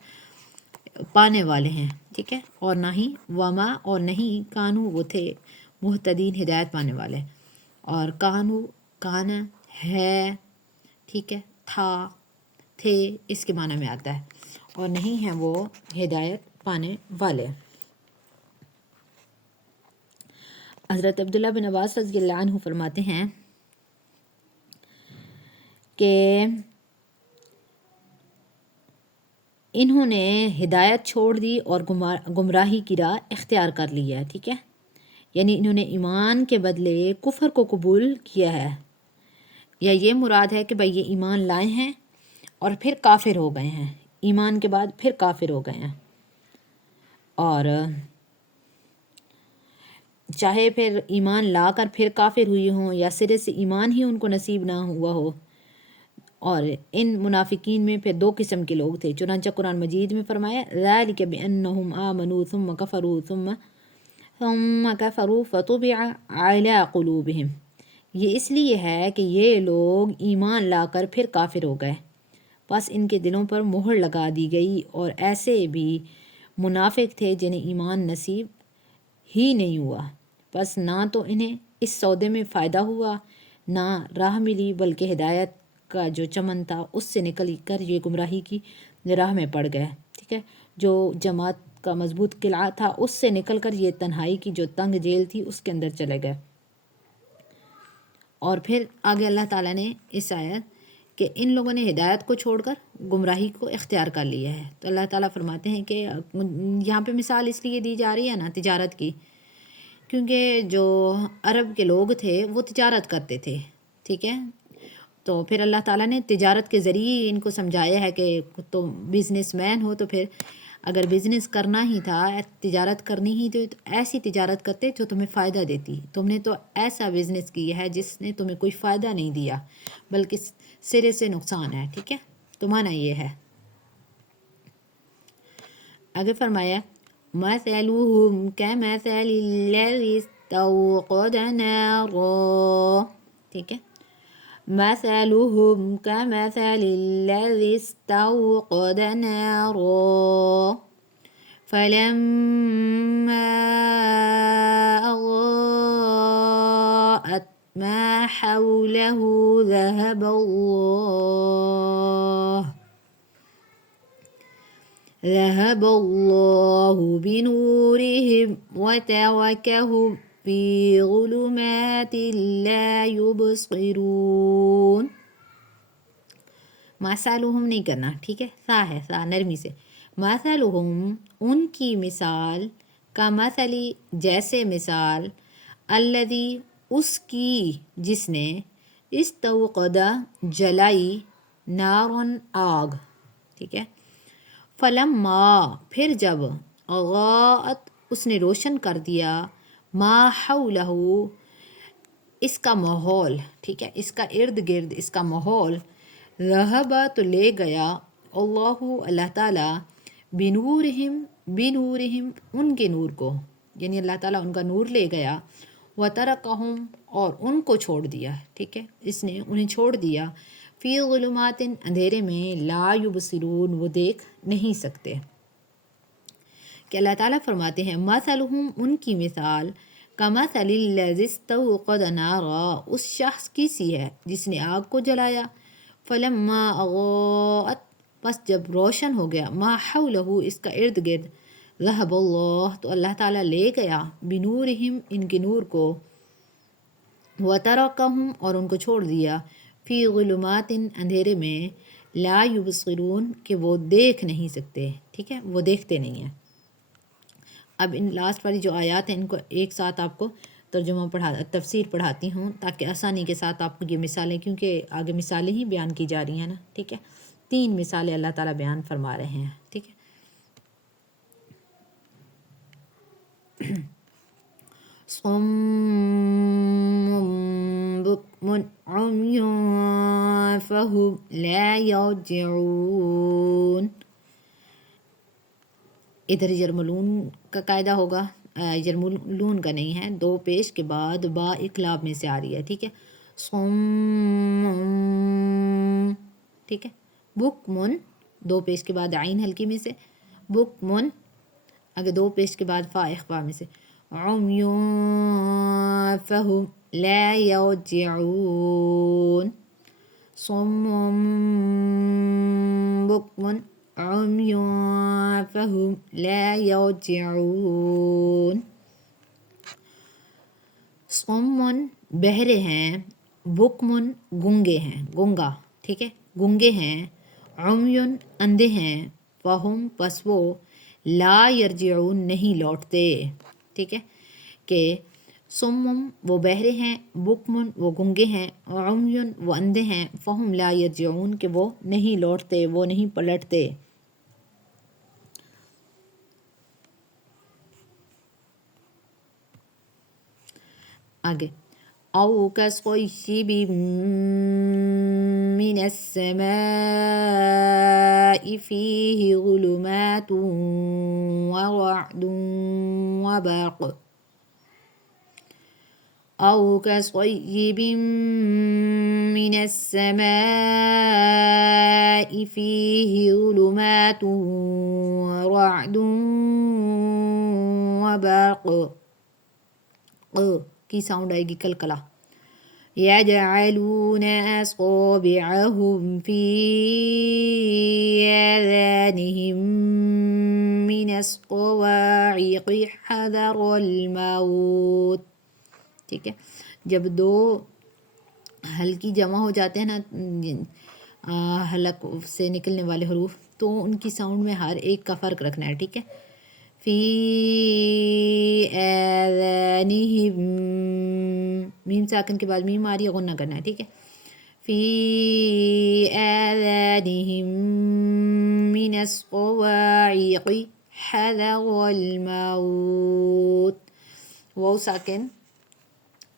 پانے والے ہیں، ٹھیک ہے، اور نہ ہی وما اور نہیں، کانو وہ تھے، مہتدین ہدایت پانے والے، اور کانو کان ہے، ٹھیک ہے، تھا، تھے اس کے معنی میں آتا ہے، اور نہیں ہیں وہ ہدایت پانے والے۔ حضرت عبداللہ بن عباس رضی اللہ عنہ فرماتے ہیں کہ انہوں نے ہدایت چھوڑ دی اور گمراہی کی راہ اختیار کر لی ہے، ٹھیک ہے، یعنی انہوں نے ایمان کے بدلے کفر کو قبول کیا ہے، یا یہ مراد ہے کہ بھائی یہ ایمان لائے ہیں اور پھر کافر ہو گئے ہیں، ایمان کے بعد پھر کافر ہو گئے ہیں، اور چاہے پھر ایمان لا کر پھر کافر ہوئی ہوں یا سرے سے ایمان ہی ان کو نصیب نہ ہوا ہو۔ اور ان منافقین میں پھر دو قسم کے لوگ تھے، چنانچہ قرآن مجید میں فرمایا ذَلِكَ بِأَنَّهُمْ آمَنُوا ثُمَّ كَفَرُوا فَطُبِعَ عَلَىٰ قُلُوبِهِمْ، یہ اس لیے ہے کہ یہ لوگ ایمان لا کر پھر کافر ہو گئے، بس ان کے دلوں پر مہر لگا دی گئی، اور ایسے بھی منافق تھے جنہیں ایمان نصیب ہی نہیں ہوا، بس نہ تو انہیں اس سودے میں فائدہ ہوا، نہ راہ ملی، بلکہ ہدایت کا جو چمن تھا اس سے نکل کر یہ گمراہی کی راہ میں پڑ گئے، ٹھیک ہے، جو جماعت کا مضبوط قلعہ تھا اس سے نکل کر یہ تنہائی کی جو تنگ جیل تھی اس کے اندر چلے گئے۔ اور پھر آگے اللہ تعالیٰ نے اس آیت کہ ان لوگوں نے ہدایت کو چھوڑ کر گمراہی کو اختیار کر لیا ہے، تو اللہ تعالیٰ فرماتے ہیں کہ یہاں پہ مثال اس لیے دی جا رہی ہے نا تجارت کی، کیونکہ جو عرب کے لوگ تھے وہ تجارت کرتے تھے، ٹھیک ہے، تو پھر اللہ تعالیٰ نے تجارت کے ذریعے ان کو سمجھایا ہے کہ تم بزنس مین ہو تو پھر اگر بزنس کرنا ہی تھا، تجارت کرنی ہی تھی، تو ایسی تجارت کرتے جو تمہیں فائدہ دیتی. تم نے تو ایسا بزنس کیا ہے جس نے تمہیں کوئی فائدہ نہیں دیا بلکہ سرے سے نقصان ہے. ٹھیک ہے، تو معنی یہ ہے. آگے فرمایا مثلهم كمثل الذي استوقد نارا. ٹھیک ہے، مثلهم كمثل الذي استوقد نارا فلما أضاءت ما حوله ذهب الله بنورهم وتركهم في ظلمات لا يبصرون. مثلهم نہیں کرنا، ٹھیک ہے، سا ہے، سا نرمی سے. مثلهم ان کی مثال، کا مثلی جیسے مثال، الذی اس کی جس نے، استوقدا جلائی، نارن آگ. ٹھیک ہے، فلما پھر جب، اضاءت اس نے روشن کر دیا، ما حولہ اس کا ماحول، ٹھیک ہے، اس کا ارد گرد اس کا ماحول، ذہب تو لے گیا، اللہ تعالیٰ، بنورہم ان کے نور کو، یعنی اللہ تعالیٰ ان کا نور لے گیا، وترکہم اور ان کو چھوڑ دیا. ٹھیک ہے، اس نے انہیں چھوڑ دیا، فی ظلمات اندھیرے میں، لا یبصرون وہ دیکھ نہیں سکتے. کہ اللہ تعالیٰ فرماتے ہیں مثلہم ان کی مثال، کمثل الذی استوقد نارا اس شخص کی سی ہے جس نے آگ کو جلایا، فلما اضاءت پس جب روشن ہو گیا، ما حولہ اس کا ارد گرد، ذہب اللہ تو اللہ تعالیٰ لے گیا، بنورہم ان کے نور کو، وترکہم اور ان کو چھوڑ دیا، فی ظلمات اندھیرے میں، لا یبصرون کہ وہ دیکھ نہیں سکتے. ٹھیک ہے، وہ دیکھتے نہیں ہیں. اب ان لاسٹ والی جو آیات ہیں ان کو ایک ساتھ آپ کو تفسیر پڑھاتی ہوں تاکہ آسانی کے ساتھ آپ کو یہ مثالیں، کیونکہ آگے مثالیں ہی بیان کی جا رہی ہیں نا. ٹھیک ہے، 3 مثالیں اللہ تعالیٰ بیان فرما رہے ہیں. ٹھیک ہے، صم بکم عمی فہم لا یرجعون. ادھر یرملون کا قاعدہ ہوگا، یرملون کا نہیں ہے، 2 پیش کے بعد با اقلاب میں سے آ رہی ہے. ٹھیک ہے، صم، ٹھیک ہے، بکمن 2 پیش کے بعد عین ہلکی میں سے، بکمن اگر 2 پیش کے بعد فا اخفا میں سے، عمیون فہم لا یرجعون. صم بکمن عمیون فہم لا یرجعون. صمن بہرے ہیں، بکمن گنگے ہیں، گنگا. ٹھیک ہے، گنگے ہیں، عمیون اندھے ہیں، فہم پس وہ، لا یرجعون نہیں لوٹتے. ٹھیک ہے، کہ صمم وہ بہرے ہیں، بکمن وہ گنگے ہیں، عمیون وہ اندھے ہیں، فہم لا یرجعون کہ وہ نہیں لوٹتے، وہ نہیں پلٹتے. آگے، او کصیب من السماء فیہ ظلمات ورعد وبرق، او کصیب من السماء فیہ ظلمات ورعد وبرق، کی ساؤنڈ آئے گی کلکلا. یجعلون اصابعهم فی آذانہم من الصواعق حذر الموت. ٹھیک ہے، جب 2 ہلکی جمع ہو جاتے ہیں نا، حلق سے نکلنے والے حروف، تو ان کی ساؤنڈ میں ہر ایک کا فرق رکھنا ہے. ٹھیک ہے، فی آذانہم، میم ساکن کے بعد میم آ رہی ہے، غنہ کرنا ہے. ٹھیک ہے، فی آذانہم من الصواعق حذر الموت، واو ساکن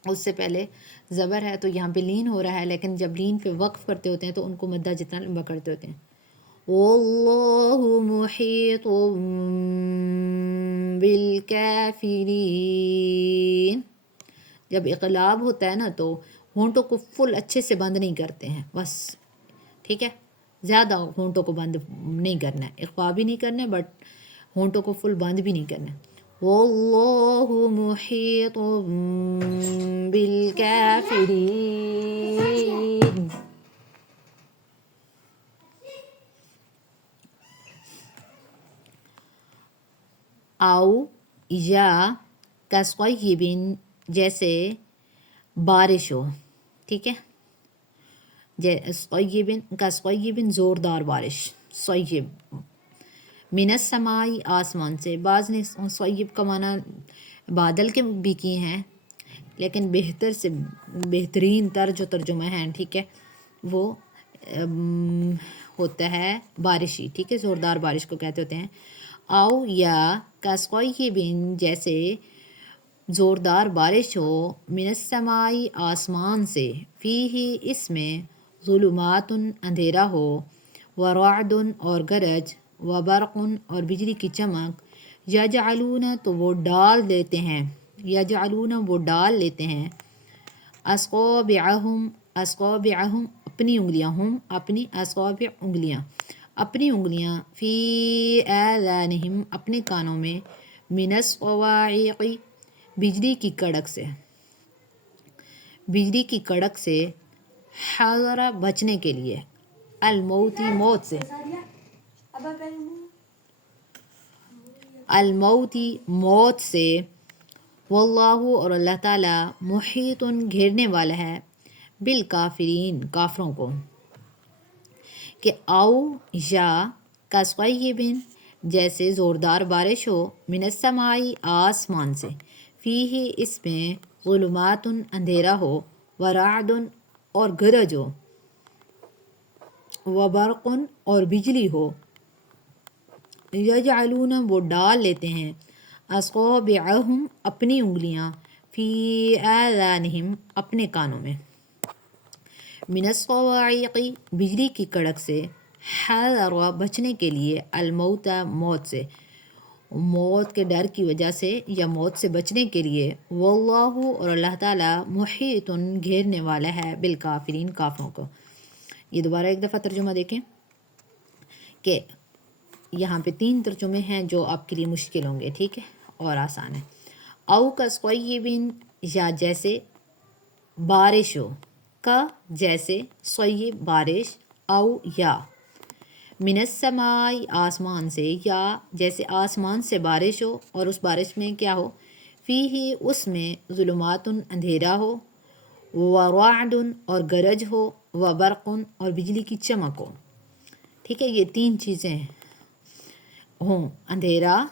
اس سے پہلے زبر ہے تو یہاں پہ لین ہو رہا ہے، لیکن جب لین پہ وقف کرتے ہوتے ہیں تو ان کو مدہ جتنا لمبا کرتے ہوتے ہیں. واللہ محیط بالکافرین. جب اقلاب ہوتا ہے نا تو ہونٹوں کو فل اچھے سے بند نہیں کرتے ہیں بس، ٹھیک ہے، زیادہ ہونٹوں کو بند نہیں کرنا ہے، اقفا بھی نہیں کرنا ہے بٹ ہونٹوں کو فل بند بھی نہیں کرنا ہے. واللہ محیط بالکافرین. او یا کصیب، جیسے بارش ہو، ٹھیک ہے، صیب کصیب زوردار بارش، صیب من السمائی آسمان سے. بعض نے صیب کا معنی بادل کے بھی کیے ہیں، لیکن بہتر سے بہترین تر جو ترجمہ ہیں، ٹھیک ہے، وہ ہوتا ہے بارشی، ٹھیک ہے، زوردار بارش کو کہتے ہوتے ہیں. او یا کصیب جیسے زوردار بارش ہو، من السمائی آسمان سے، فیہ اس میں ظلمات اندھیرا ہو، ورعد اور گرج، وبرق اور بجلی کی چمک، یجعلون تو وہ ڈال دیتے ہیں، یجعلون وہ ڈال لیتے ہیں، اصابعہم اصابعہم اپنی انگلیاں، ہم اپنی اصابع انگلیاں، اپنی انگلیاں، فی آذانہم اپنے کانوں میں، من الصواعق بجلی کی کڑک سے، بجلی کی کڑک سے، حذر بچنے کے لیے، الموتی موت سے، الموتی موت سے، واللہ اور اللہ تعالیٰ محیط گھیرنے والا ہے، بالکافرین کافروں کو. کہ او یا کصیب جیسے زوردار بارش ہو، من السمائی آسمان سے، فیہ اس میں ظلمات اندھیرا ہو، ورعد اور گرج ہو، وبرق اور بجلی ہو، یجعلون وہ ڈال لیتے ہیں، اصابعہم اپنی انگلیاں، فی آذانہم اپنے کانوں میں، من الصواعق بجلی کی کڑک سے، حذر بچنے کے لیے، الموت موت سے، موت کے ڈر کی وجہ سے یا موت سے بچنے کے لیے، واللہ اور اللہ تعالیٰ محیط گھیرنے والا ہے، بالکافرین کافروں کو. یہ دوبارہ ایک دفعہ ترجمہ دیکھیں کہ یہاں پہ 3 ترجمے ہیں جو آپ کے لیے مشکل ہوں گے، ٹھیک ہے، اور آسان ہے. او کصیب یا جیسے بارش ہو، کا جیسے، صیب بارش، او یا من السمائی آسمان سے، یا جیسے آسمان سے بارش ہو اور اس بارش میں کیا ہو، فیہ اس میں ظلمات اندھیرا ہو، ورعد اور گرج ہو، وبرق اور بجلی کی چمک ہو، ٹھیک ہے، یہ 3 چیزیں ہوں، اندھیرا،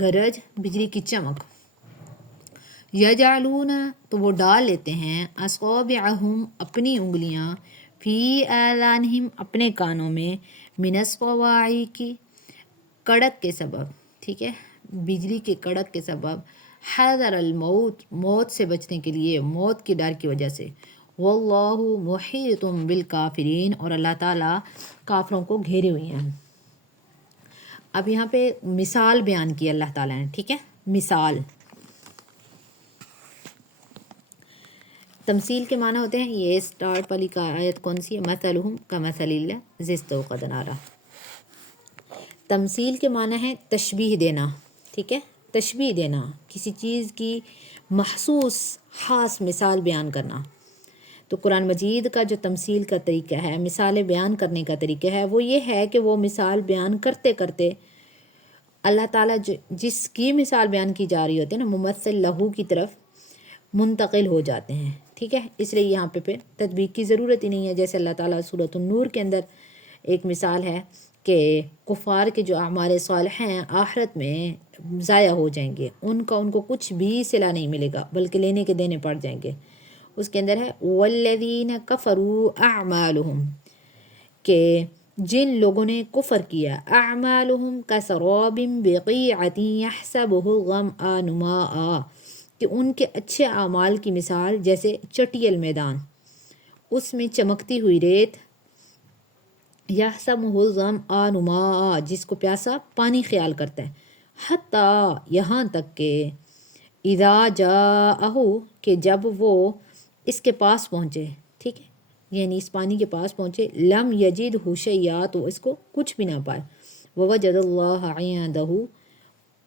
گرج، بجلی کی چمک. یجعلون تو وہ ڈال لیتے ہیں، اصابعہم اپنی انگلیاں، فی آذانہم اپنے کانوں میں، من الصواعق کڑک کے سبب، ٹھیک ہے، بجلی کے کڑک کے سبب، حذر الموت موت سے بچنے کے لیے، موت کے ڈر کی وجہ سے، واللہ محیط بالکافرین اور اللہ تعالیٰ کافروں کو گھیرے ہوئے ہیں. اب یہاں پہ مثال بیان کی اللہ تعالیٰ نے، ٹھیک ہے، مثال. تمثیل کے معنی ہوتے ہیں، یہ اسٹارٹ والی کا آیت کون سی ہے، مثلہم کمثل الذی استوقد نارا. تمثیل کے معنی ہے تشبیہ دینا، ٹھیک ہے، تشبیہ دینا، کسی چیز کی محسوس خاص مثال بیان کرنا. تو قرآن مجید کا جو تمثیل کا طریقہ ہے، مثالیں بیان کرنے کا طریقہ ہے، وہ یہ ہے کہ وہ مثال بیان کرتے کرتے اللہ تعالیٰ جس کی مثال بیان کی جا رہی ہوتی ہے نا، ممثل لہو کی طرف منتقل ہو جاتے ہیں، ٹھیک ہے. اس لیے یہاں پہ تطبیق کی ضرورت ہی نہیں ہے. جیسے اللہ تعالیٰ سورۃ النور کے اندر ایک مثال ہے کہ کفار کے جو اعمال صالحہ ہیں آخرت میں ضائع ہو جائیں گے، ان کو کچھ بھی صلہ نہیں ملے گا بلکہ لینے کے دینے پڑ جائیں گے. اس کے اندر ہے والذین کفروا اعمالہم، کہ جن لوگوں نے کفر کیا، اعمالہم کسراب بقیعۃ یحسبہ الظمآن ماء، کہ ان کے اچھے اعمال کی مثال جیسے چٹیل میدان، اس میں چمکتی ہوئی ریت، یحسبہ الظمآن ماء، جس کو پیاسا پانی خیال کرتا ہے، حتیٰ یہاں تک کہ اذا جاءہ، کہ جب وہ اس کے پاس پہنچے، ٹھیک ہے، یعنی اس پانی کے پاس پہنچے، لم یجدہ شیئا، تو اس کو کچھ بھی نہ پائے، ووجد اللہ عندہ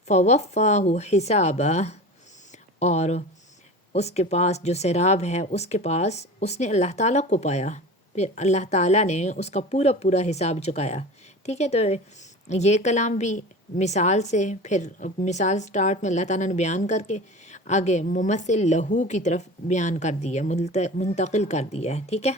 فوفاہ حسابہ، اور اس کے پاس جو سیراب ہے اس کے پاس اس نے اللہ تعالیٰ کو پایا، پھر اللہ تعالیٰ نے اس کا پورا پورا حساب چکایا، ٹھیک ہے۔ تو یہ کلام بھی مثال سے، پھر مثال سٹارٹ میں اللہ تعالیٰ نے بیان کر کے آگے ممثل لہو کی طرف بیان کر دیا، منتقل کر دیا ہے، ٹھیک ہے۔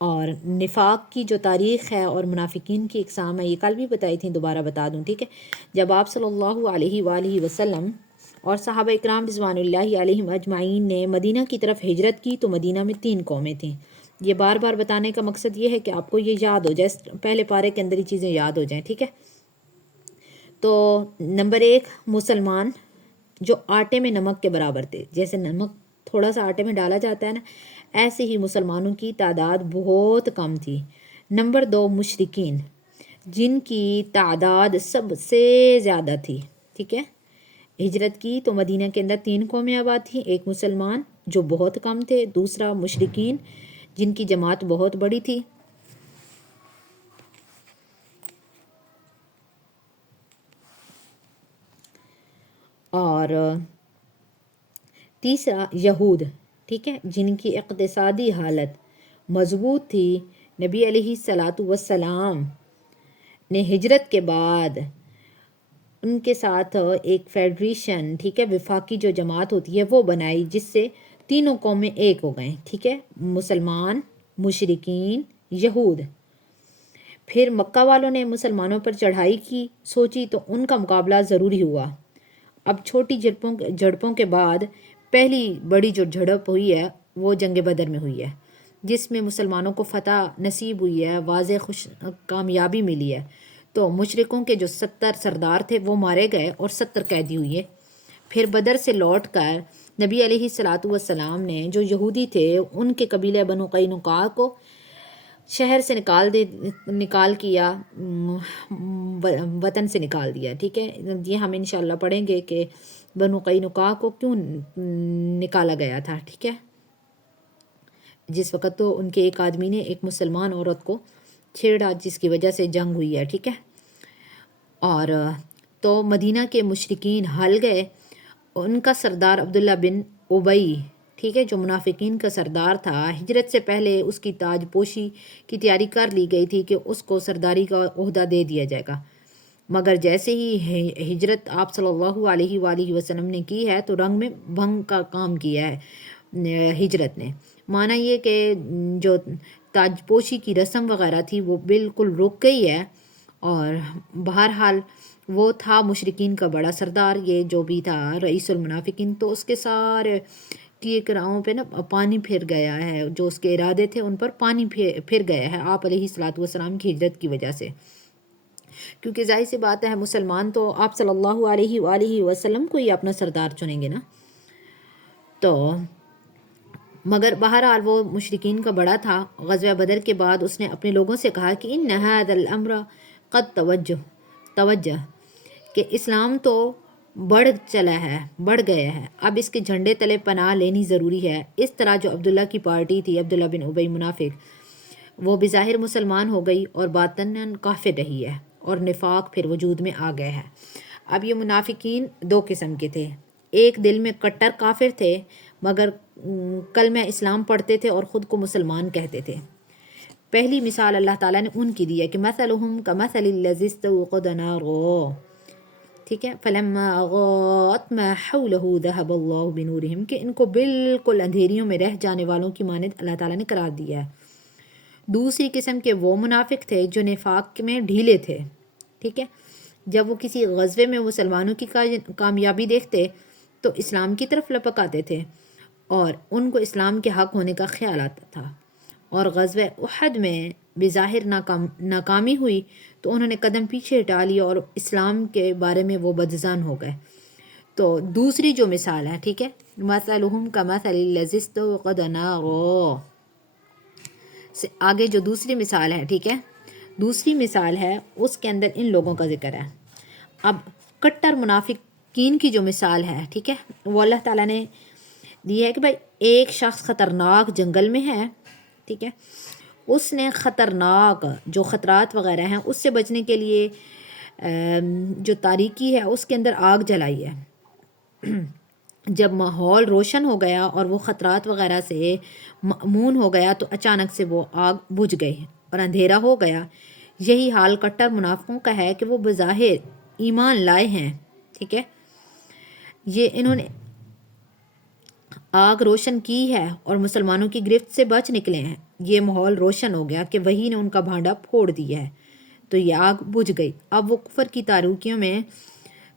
اور نفاق کی جو تاریخ ہے اور منافقین کی اقسام ہے، یہ کل بھی بتائی تھیں، دوبارہ بتا دوں، ٹھیک ہے۔ جب آپ صلی اللہ علیہ وآلہ وسلم اور صحابہ اکرام رضوان اللہ علیہم اجمعین نے مدینہ کی طرف ہجرت کی تو مدینہ میں 3 قومیں تھیں۔ یہ بار بار بتانے کا مقصد یہ ہے کہ آپ کو یہ یاد ہو جائے، پہلے پارے کے اندر یہ چیزیں یاد ہو جائیں، ٹھیک ہے۔ تو نمبر 1 مسلمان جو آٹے میں نمک کے برابر تھے، جیسے نمک تھوڑا سا آٹے میں ڈالا جاتا ہے نا، ایسے ہی مسلمانوں کی تعداد بہت کم تھی۔ نمبر 2 مشرکین، جن کی تعداد سب سے زیادہ تھی، ٹھیک ہے۔ ہجرت کی تو مدینہ کے اندر 3 قومیں آباد تھیں، ایک مسلمان جو بہت کم تھے، دوسرا مشرکین جن کی جماعت بہت بڑی تھی، اور تیسرا یہود، ٹھیک ہے، جن کی اقتصادی حالت مضبوط تھی۔ نبی علیہ الصلاۃ والسلام نے ہجرت کے بعد ان کے ساتھ ایک فیڈریشن، ٹھیک ہے، وفاقی جو جماعت ہوتی ہے وہ بنائی، جس سے تینوں قومیں ایک ہو گئیں، ٹھیک ہے، مسلمان، مشرکین، یہود۔ پھر مکہ والوں نے مسلمانوں پر چڑھائی کی سوچی تو ان کا مقابلہ ضروری ہوا۔ اب چھوٹی جھڑپوں کے بعد پہلی بڑی جو جھڑپ ہوئی ہے وہ جنگ بدر میں ہوئی ہے، جس میں مسلمانوں کو فتح نصیب ہوئی ہے، واضح کامیابی ملی ہے۔ تو مشرکوں کے جو 70 سردار تھے وہ مارے گئے اور 70 قیدی ہوئے۔ پھر بدر سے لوٹ کر نبی علیہ الصلاۃ والسلام نے جو یہودی تھے ان کے قبیلہ بنو قینقاع کو شہر سے نکال کیا، وطن سے نکال دیا، ٹھیک ہے۔ یہ ہم انشاءاللہ پڑھیں گے کہ بنو قینقاع کو کیوں نکالا گیا تھا، ٹھیک ہے۔ جس وقت تو ان کے ایک آدمی نے ایک مسلمان عورت کو چھیڑا، جس کی وجہ سے جنگ ہوئی ہے، ٹھیک ہے۔ اور تو مدینہ کے مشرکین ہل گئے، ان کا سردار عبداللہ بن ابی، ٹھیک ہے، جو منافقین کا سردار تھا، ہجرت سے پہلے اس کی تاج پوشی کی تیاری کر لی گئی تھی کہ اس کو سرداری کا عہدہ دے دیا جائے گا، مگر جیسے ہی ہجرت آپ صلی اللہ علیہ وآلہ وسلم نے کی ہے تو رنگ میں بھنگ کا کام کیا ہے ہجرت نے۔ معنی یہ کہ جو تاج پوشی کی رسم وغیرہ تھی وہ بالکل رک گئی ہے، اور بہرحال وہ تھا مشرکین کا بڑا سردار، یہ جو بھی تھا رئیس المنافقین، تو اس کے سارے ٹھیکراؤں پہ نا پانی پھر گیا ہے، جو اس کے ارادے تھے ان پر پانی پھر گیا ہے آپ علیہ الصلاۃ والسلام کی ہجرت کی وجہ سے، کیونکہ ظاہر سی بات ہے مسلمان تو آپ صلی اللہ علیہ وآلہ وسلم کو ہی اپنا سردار چنیں گے نا۔ تو مگر بہرحال وہ مشرکین کا بڑا تھا۔ غزوہ بدر کے بعد اس نے اپنے لوگوں سے کہا کہ ان ھذا الامر قد توجہ، کہ اسلام تو بڑھ گیا ہے، اب اس کے جھنڈے تلے پناہ لینی ضروری ہے۔ اس طرح جو عبداللہ کی پارٹی تھی، عبداللہ بن ابی منافق، وہ بظاہر مسلمان ہو گئی اور باطناً کافر رہی ہے، اور نفاق پھر وجود میں آ گیا ہے۔ اب یہ منافقین 2 قسم کے تھے، ایک دل میں کٹر کافر تھے مگر کلمہ اسلام پڑھتے تھے اور خود کو مسلمان کہتے تھے۔ پہلی مثال اللہ تعالیٰ نے ان کی دی ہے کہ مثلہم کمثل الذی استوقد نارا، ٹھیک ہے، فلما اضاءت ما حولہ ذہب اللہ بنورہم، کہ ان کو بالکل اندھیریوں میں رہ جانے والوں کی مانند اللہ تعالیٰ نے قرار دیا ہے۔ دوسری قسم کے وہ منافق تھے جو نفاق میں ڈھیلے تھے، ٹھیک ہے، جب وہ کسی غزوے میں مسلمانوں کی کامیابی دیکھتے تو اسلام کی طرف لپک آتے تھے اور ان کو اسلام کے حق ہونے کا خیال آتا تھا، اور غزوہ احد میں بظاہر ناکامی ہوئی تو انہوں نے قدم پیچھے ہٹا لیا اور اسلام کے بارے میں وہ بدظن ہو گئے۔ تو دوسری جو مثال ہے، ٹھیک ہے، مثلہم کمثل الذی استوقد نارا، سے آگے جو دوسری مثال ہے، ٹھیک ہے، دوسری مثال ہے اس کے اندر ان لوگوں کا ذکر ہے۔ اب کٹر منافقین کی جو مثال ہے، ٹھیک ہے، وہ اللہ تعالیٰ نے دی ہے کہ بھائی ایک شخص خطرناک جنگل میں ہے، ٹھیک ہے، اس نے خطرناک جو خطرات وغیرہ ہیں اس سے بچنے کے لیے جو تاریکی ہے اس کے اندر آگ جلائی ہے۔ جب ماحول روشن ہو گیا اور وہ خطرات وغیرہ سے مأمون ہو گیا تو اچانک سے وہ آگ بجھ گئی اور اندھیرا ہو گیا۔ یہی حال کٹر منافقوں کا ہے کہ وہ بظاہر ایمان لائے ہیں، ٹھیک ہے، یہ انہوں نے آگ روشن کی ہے اور مسلمانوں کی گرفت سے بچ نکلے ہیں۔ یہ ماحول روشن ہو گیا کہ وہی نے ان کا بھانڈا پھوڑ دیا ہے تو یہ آگ بجھ گئی۔ اب وہ کفر کی تاریکیوں میں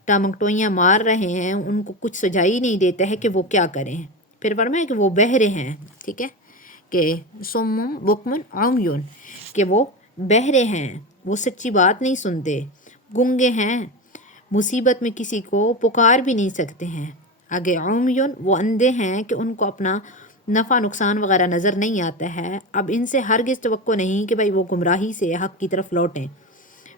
ٹامکٹوئیاں مار رہے ہیں، ان کو کچھ سجائی نہیں دیتا ہے کہ وہ کیا کریں۔ پھر فرمایا کہ وہ بہرے ہیں، ٹھیک ہے، کہ سم بکمن عمیون، کہ وہ بہرے ہیں، وہ سچی بات نہیں سنتے، گنگے ہیں، مصیبت میں کسی کو پکار بھی نہیں سکتے ہیں۔ آگے عمیون، وہ اندھے ہیں کہ ان کو اپنا نفع نقصان وغیرہ نظر نہیں آتا ہے۔ اب ان سے ہرگز توقع نہیں کہ بھائی وہ گمراہی سے حق کی طرف لوٹیں۔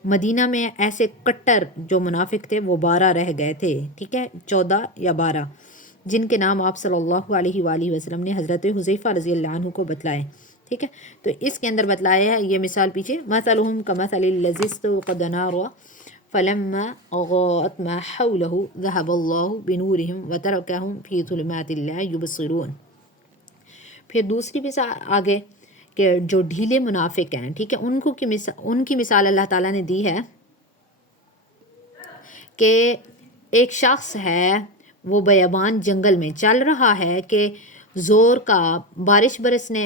مدینہ میں ایسے کٹر جو منافق تھے وہ 12 رہ گئے تھے، ٹھیک ہے، 14 یا 12، جن کے نام آپ صلی اللہ علیہ وآلہ وسلم نے حضرت حذیفہ رضی اللہ عنہ کو بتلائے، ٹھیک ہے۔ تو اس کے اندر بتلایا ہے یہ مثال پیچھے، مثلہم کمثل الذی استوقد نارا فلما اضاءت ما حولہ ذهب اللہ بنورہم وترکہم فی ظلمات لا یبصرون۔ پھر دوسری مثال آگے کہ جو ڈھیلے منافق ہیں، ٹھیک ہے، ان کی مثال اللہ تعالیٰ نے دی ہے کہ ایک شخص ہے، وہ بیابان جنگل میں چل رہا ہے کہ زور کا بارش برسنے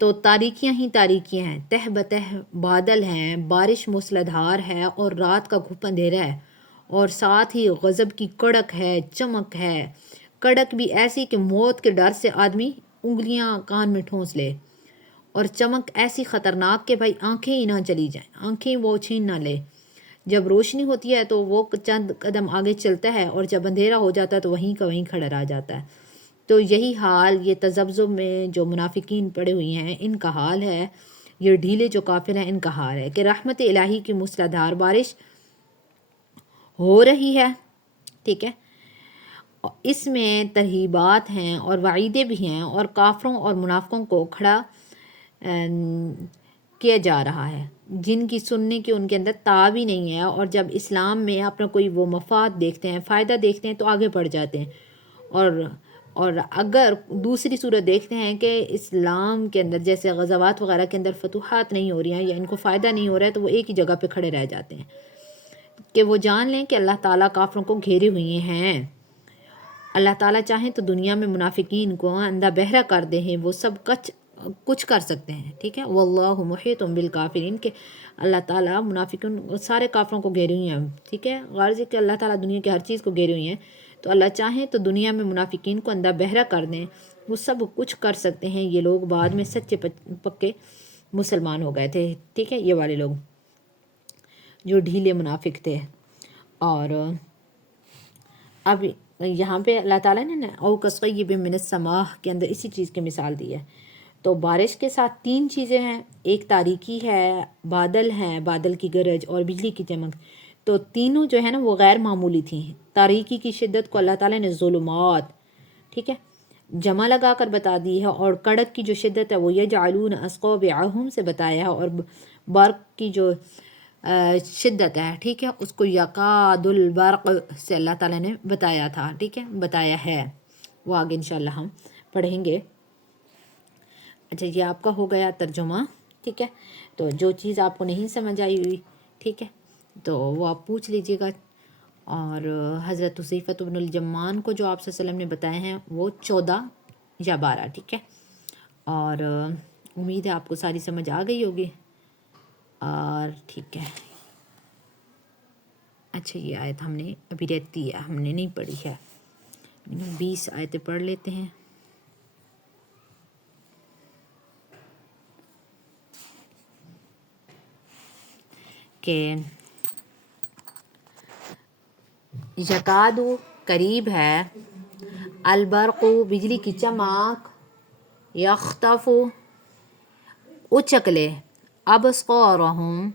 تو تاریکیاں ہی تاریکیاں ہیں، تہ بتہ بادل ہیں، بارش موسلادھار ہے اور رات کا گھپ اندھیرا ہے، اور ساتھ ہی غضب کی کڑک ہے، چمک ہے، کڑک بھی ایسی کہ موت کے ڈر سے آدمی انگلیاں کان میں ٹھونس لے، اور چمک ایسی خطرناک کہ بھائی آنکھیں ہی نہ چلی جائیں، آنکھیں وہ چھین نہ لے۔ جب روشنی ہوتی ہے تو وہ چند قدم آگے چلتا ہے اور جب اندھیرا ہو جاتا ہے تو وہیں کا وہیں کھڑا رہ جاتا ہے۔ تو یہی حال یہ تذبذب میں جو منافقین پڑے ہوئی ہیں ان کا حال ہے، یہ ڈھیلے جو کافر ہیں ان کا حال ہے کہ رحمت الہی کی موسلادھار بارش ہو رہی ہے، ٹھیک ہے، اس میں ترہیبات ہیں اور وعیدیں بھی ہیں، اور کافروں اور منافقوں کو کھڑا کیا جا رہا ہے جن کی سننے کی ان کے اندر تاب ہی نہیں ہے، اور جب اسلام میں اپنا کوئی وہ مفاد دیکھتے ہیں، فائدہ دیکھتے ہیں تو آگے بڑھ جاتے ہیں، اور اگر دوسری صورت دیکھتے ہیں کہ اسلام کے اندر جیسے غزوات وغیرہ کے اندر فتوحات نہیں ہو رہی ہیں یا ان کو فائدہ نہیں ہو رہا ہے تو وہ ایک ہی جگہ پہ کھڑے رہ جاتے ہیں کہ وہ جان لیں کہ اللہ تعالیٰ کافروں کو گھیرے ہوئے ہیں۔ اللہ تعالیٰ چاہیں تو دنیا میں منافقین کو اندھا بہرا کر دے ہیں، وہ سب کچھ کر سکتے ہیں، ٹھیک ہے، واللہ محیط بالکافرین، کہ اللہ تعالیٰ منافقین سارے کافروں کو گھیرے ہوئے ہیں، ٹھیک ہے، غرض ہے کہ اللہ تعالیٰ دنیا کی ہر چیز کو گھیرے ہوئی ہیں، تو اللہ چاہیں تو دنیا میں منافقین کو اندھا بہرا کر دیں، وہ سب کچھ کر سکتے ہیں۔ یہ لوگ بعد میں سچے پکے مسلمان ہو گئے تھے، ٹھیک ہے، یہ والے لوگ جو ڈھیلے منافق تھے۔ اور اب یہاں پہ اللہ تعالیٰ نے او کصیب من السماء کے اندر اسی چیز کی مثال دی ہے۔ تو بارش کے ساتھ 3 چیزیں ہیں، ایک تاریکی ہے، بادل ہیں، بادل کی گرج اور بجلی کی چمک، تو تینوں جو ہے نا وہ غیر معمولی تھیں۔ تاریکی کی شدت کو اللہ تعالیٰ نے ظلمات، ٹھیک ہے، جمع لگا کر بتا دی ہے، اور کڑک کی جو شدت ہے وہ یجعلون اصابعہم سے بتایا ہے، اور برق کی جو شدت ہے، ٹھیک ہے، اس کو یکاد البرق سے اللہ تعالیٰ نے بتایا تھا، ٹھیک ہے، بتایا ہے، وہ آگے انشاءاللہ ہم پڑھیں گے۔ اچھا، یہ آپ کا ہو گیا ترجمہ، ٹھیک ہے، تو جو چیز آپ کو نہیں سمجھ آئی ہوئی، ٹھیک ہے، تو وہ آپ پوچھ لیجیے گا۔ اور حضرت حذیفہ بن الجمان کو جو آپ صلی اللہ علیہ وسلم نے بتائے ہیں وہ 14 یا 12، ٹھیک ہے، اور امید ہے آپ کو ساری سمجھ آ گئی ہوگی، اور ٹھیک ہے۔ اچھا، یہ آیت ہم نے ابھی رہتی ہے، ہم نے نہیں پڑھی ہے، 20 آیتیں پڑھ لیتے ہیں۔ کہ یکادو قریب ہے، البرق بجلی کی چمک، یخطف اچک لے، ابصارہم،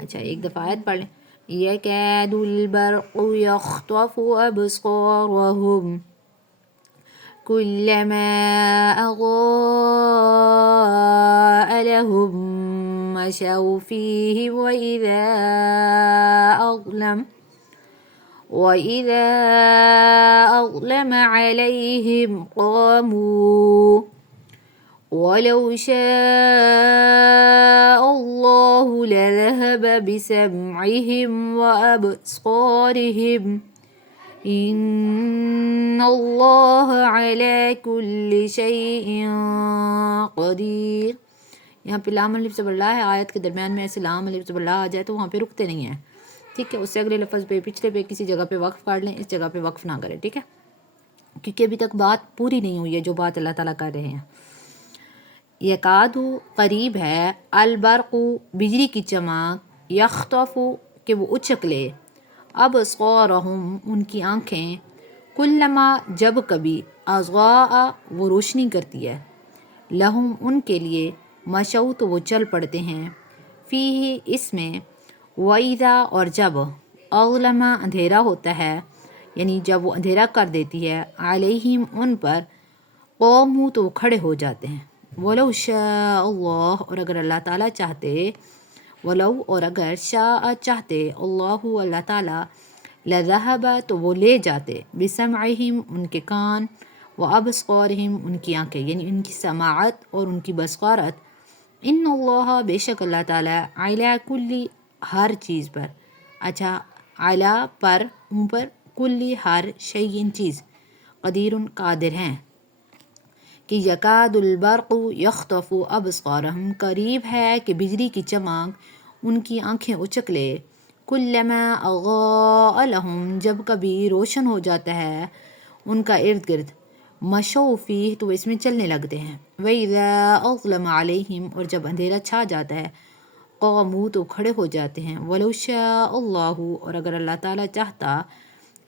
اچھا ایک دفعہ آیت پڑھ لیں، یکاد البرق یخطف ابصارہم كلما أضاء لهم مشوا فيه وإذا أظلم عليهم قاموا ولو شاء الله لذهب بسمعهم وأبصارهم ان اللہ علی کل شیء قدیر۔ یہاں پہ لام الف زبر لا ہے، آیت کے درمیان میں ایسے لام الف زبر لا آ جائے تو وہاں پہ رکتے نہیں ہیں، ٹھیک ہے، اس سے اگلے لفظ پہ پچھلے پہ کسی جگہ پہ وقف کر لیں، اس جگہ پہ وقف نہ کریں، ٹھیک ہے، کیونکہ ابھی تک بات پوری نہیں ہوئی ہے جو بات اللہ تعالیٰ کر رہے ہیں۔ یکادو قریب ہے، البرق بجلی کی چمک، یخطف کہ وہ اچک لے، ابصارہم ان کی آنکھیں، کلما جب کبھی، اضاء وہ روشنی کرتی ہے، لہم ان کے لیے، مشو تو وہ چل پڑتے ہیں، فیہ اس میں، وَإِذَا اور جب، اظلم اندھیرا ہوتا ہے، یعنی جب وہ اندھیرا کر دیتی ہے، علیہم ان پر، قوموا تو وہ کھڑے ہو جاتے ہیں، وَلَوْ شَاءَ اللہ اور اگر اللہ تعالیٰ چاہتے، ولو اور اگر شاء چاہتے، اللہ تعالیٰ، لذہب تو وہ لے جاتے، بسمعہم ان کے کان، وابصارہم ان کی آنکھیں، یعنی ان کی سماعت اور ان کی بصارت، ان اللہ بے شک اللہ تعالیٰ، علی کلی ہر چیز پر، اچھا علی پر، ان پر، کلی ہر شیء چیز، قدیر قادر ہیں، کہ یکاد البرق یخطف ابصارہم قریب ہے کہ بجلی کی چمک ان کی آنکھیں اچک لے، کلما اضاء لہم جب کبھی روشن ہو جاتا ہے ان کا ارد گرد، مشوا فیہ تو اس میں چلنے لگتے ہیں، وَإِذَا أَظْلَمَ عَلَيْهِمْ اور جب اندھیرا چھا جاتا ہے، قاموا تو کھڑے ہو جاتے ہیں، وَلَوْ شَاءَ اللَّهُ اور اگر اللہ تعالیٰ چاہتا،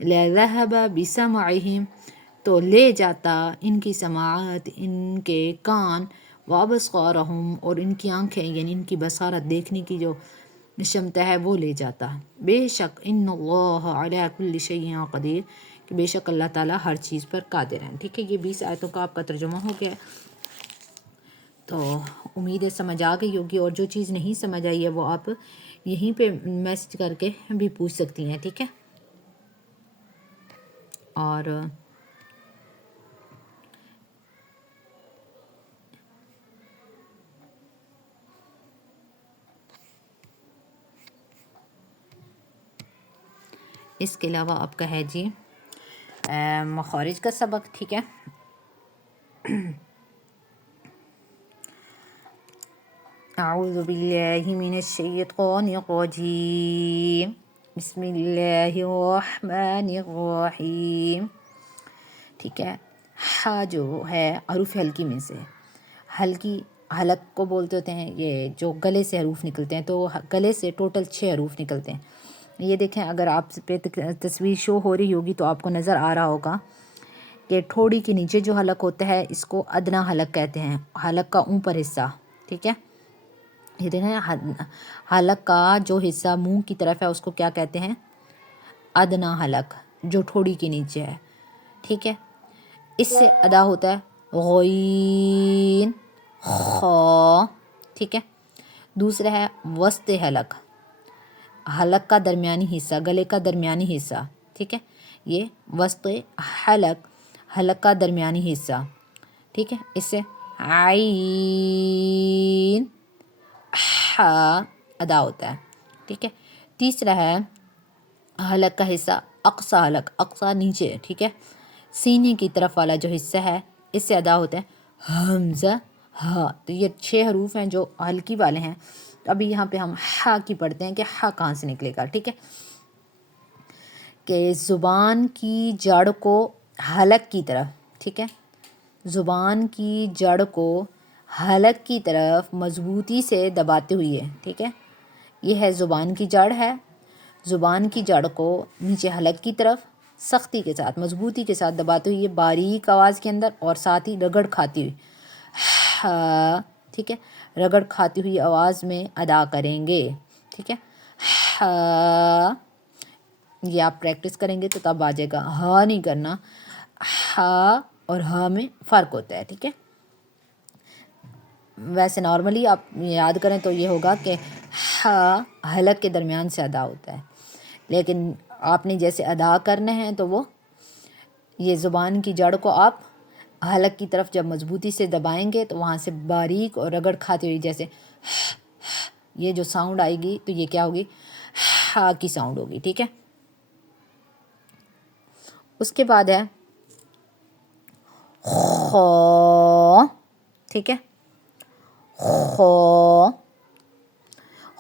لَذَهَبَ بِسَمْعِهِمْ تو لے جاتا ان کی سماعت، ان کے کان، وابصارہم اور ان کی آنکھیں، یعنی ان کی بصارت دیکھنے کی جو شمتا ہے وہ لے جاتا، بے شک ان اللہ علی کل شیء قدیر کہ بے شک اللہ تعالیٰ ہر چیز پر قادر ہیں، ٹھیک ہے، یہ 20 آیتوں کا آپ کا ترجمہ ہو گیا، تو امید ہے سمجھ آ گئی ہوگی، اور جو چیز نہیں سمجھ آئی ہے وہ آپ یہیں پہ میسج کر کے بھی پوچھ سکتی ہیں، ٹھیک ہے، اور اس کے علاوہ آپ کا ہے جی مخارج کا سبق، ٹھیک ہے، اعوذ باللہ من الشیطان الرجیم، بسم اللہ الرحمن الرحیم، ٹھیک ہے، ہا جو ہے حروف حلقی میں سے، ہلکی حلق کو بولتے ہوتے ہیں، یہ جو گلے سے حروف نکلتے ہیں، تو گلے سے ٹوٹل 6 حروف نکلتے ہیں، یہ دیکھیں اگر آپ پہ تصویر شو ہو رہی ہوگی تو آپ کو نظر آ رہا ہوگا کہ ٹھوڑی کے نیچے جو حلق ہوتا ہے اس کو ادنا حلق کہتے ہیں، حلق کا اوپر حصہ، ٹھیک ہے، یہ دیکھیں حلق کا جو حصہ منہ کی طرف ہے اس کو کیا کہتے ہیں، ادنا حلق، جو ٹھوڑی کے نیچے ہے، ٹھیک ہے، اس سے ادا ہوتا ہے غین، خا، ٹھیک ہے، دوسرا ہے وسط حلق، حلق کا درمیانی حصہ، گلے کا درمیانی حصہ، ٹھیک ہے، یہ وسط حلق، حلق کا درمیانی حصہ، ٹھیک ہے، اس سے عین، ہا ادا ہوتا ہے، ٹھیک ہے، تیسرا ہے حلق کا حصہ اقصی حلق، اقصی نیچے، ٹھیک ہے، سینے کی طرف والا جو حصہ ہے اس سے ادا ہوتا ہے حمزہ، ہا، تو یہ 6 حروف ہیں جو ہلکی والے ہیں، تو ابھی یہاں پہ ہم ہا کی پڑھتے ہیں کہ ہا کہاں سے نکلے گا، ٹھیک ہے، کہ زبان کی جڑ کو حلق کی طرف، ٹھیک ہے، زبان کی جڑ کو حلق کی طرف مضبوطی سے دباتے ہوئے، ٹھیک ہے، یہ ہے زبان کی جڑ ہے، زبان کی جڑ کو نیچے حلق کی طرف سختی کے ساتھ، مضبوطی کے ساتھ دباتے ہوئے باریک آواز کے اندر اور ساتھ ہی رگڑ کھاتی ہوئی ٹھیک ہے، رگڑ کھاتی ہوئی آواز میں ادا کریں گے، ٹھیک ہے۔ یہ آپ پریکٹس کریں گے تو تب آ جائے گا، ہا نہیں کرنا، ہا اور ہا میں فرق ہوتا ہے، ٹھیک ہے۔ ویسے نارملی آپ یاد کریں تو یہ ہوگا کہ ہا حلق کے درمیان سے ادا ہوتا ہے، لیکن آپ نے جیسے ادا کرنے ہیں تو وہ یہ زبان کی جڑ کو آپ حلق کی طرف جب مضبوطی سے دبائیں گے تو وہاں سے باریک اور رگڑ کھاتے ہوئے جیسے یہ جو ساؤنڈ آئے گی تو یہ کیا ہوگی، ہا کی ساؤنڈ ہوگی، ٹھیک ہے۔ اس کے بعد ہے خو، ٹھیک ہے، خو،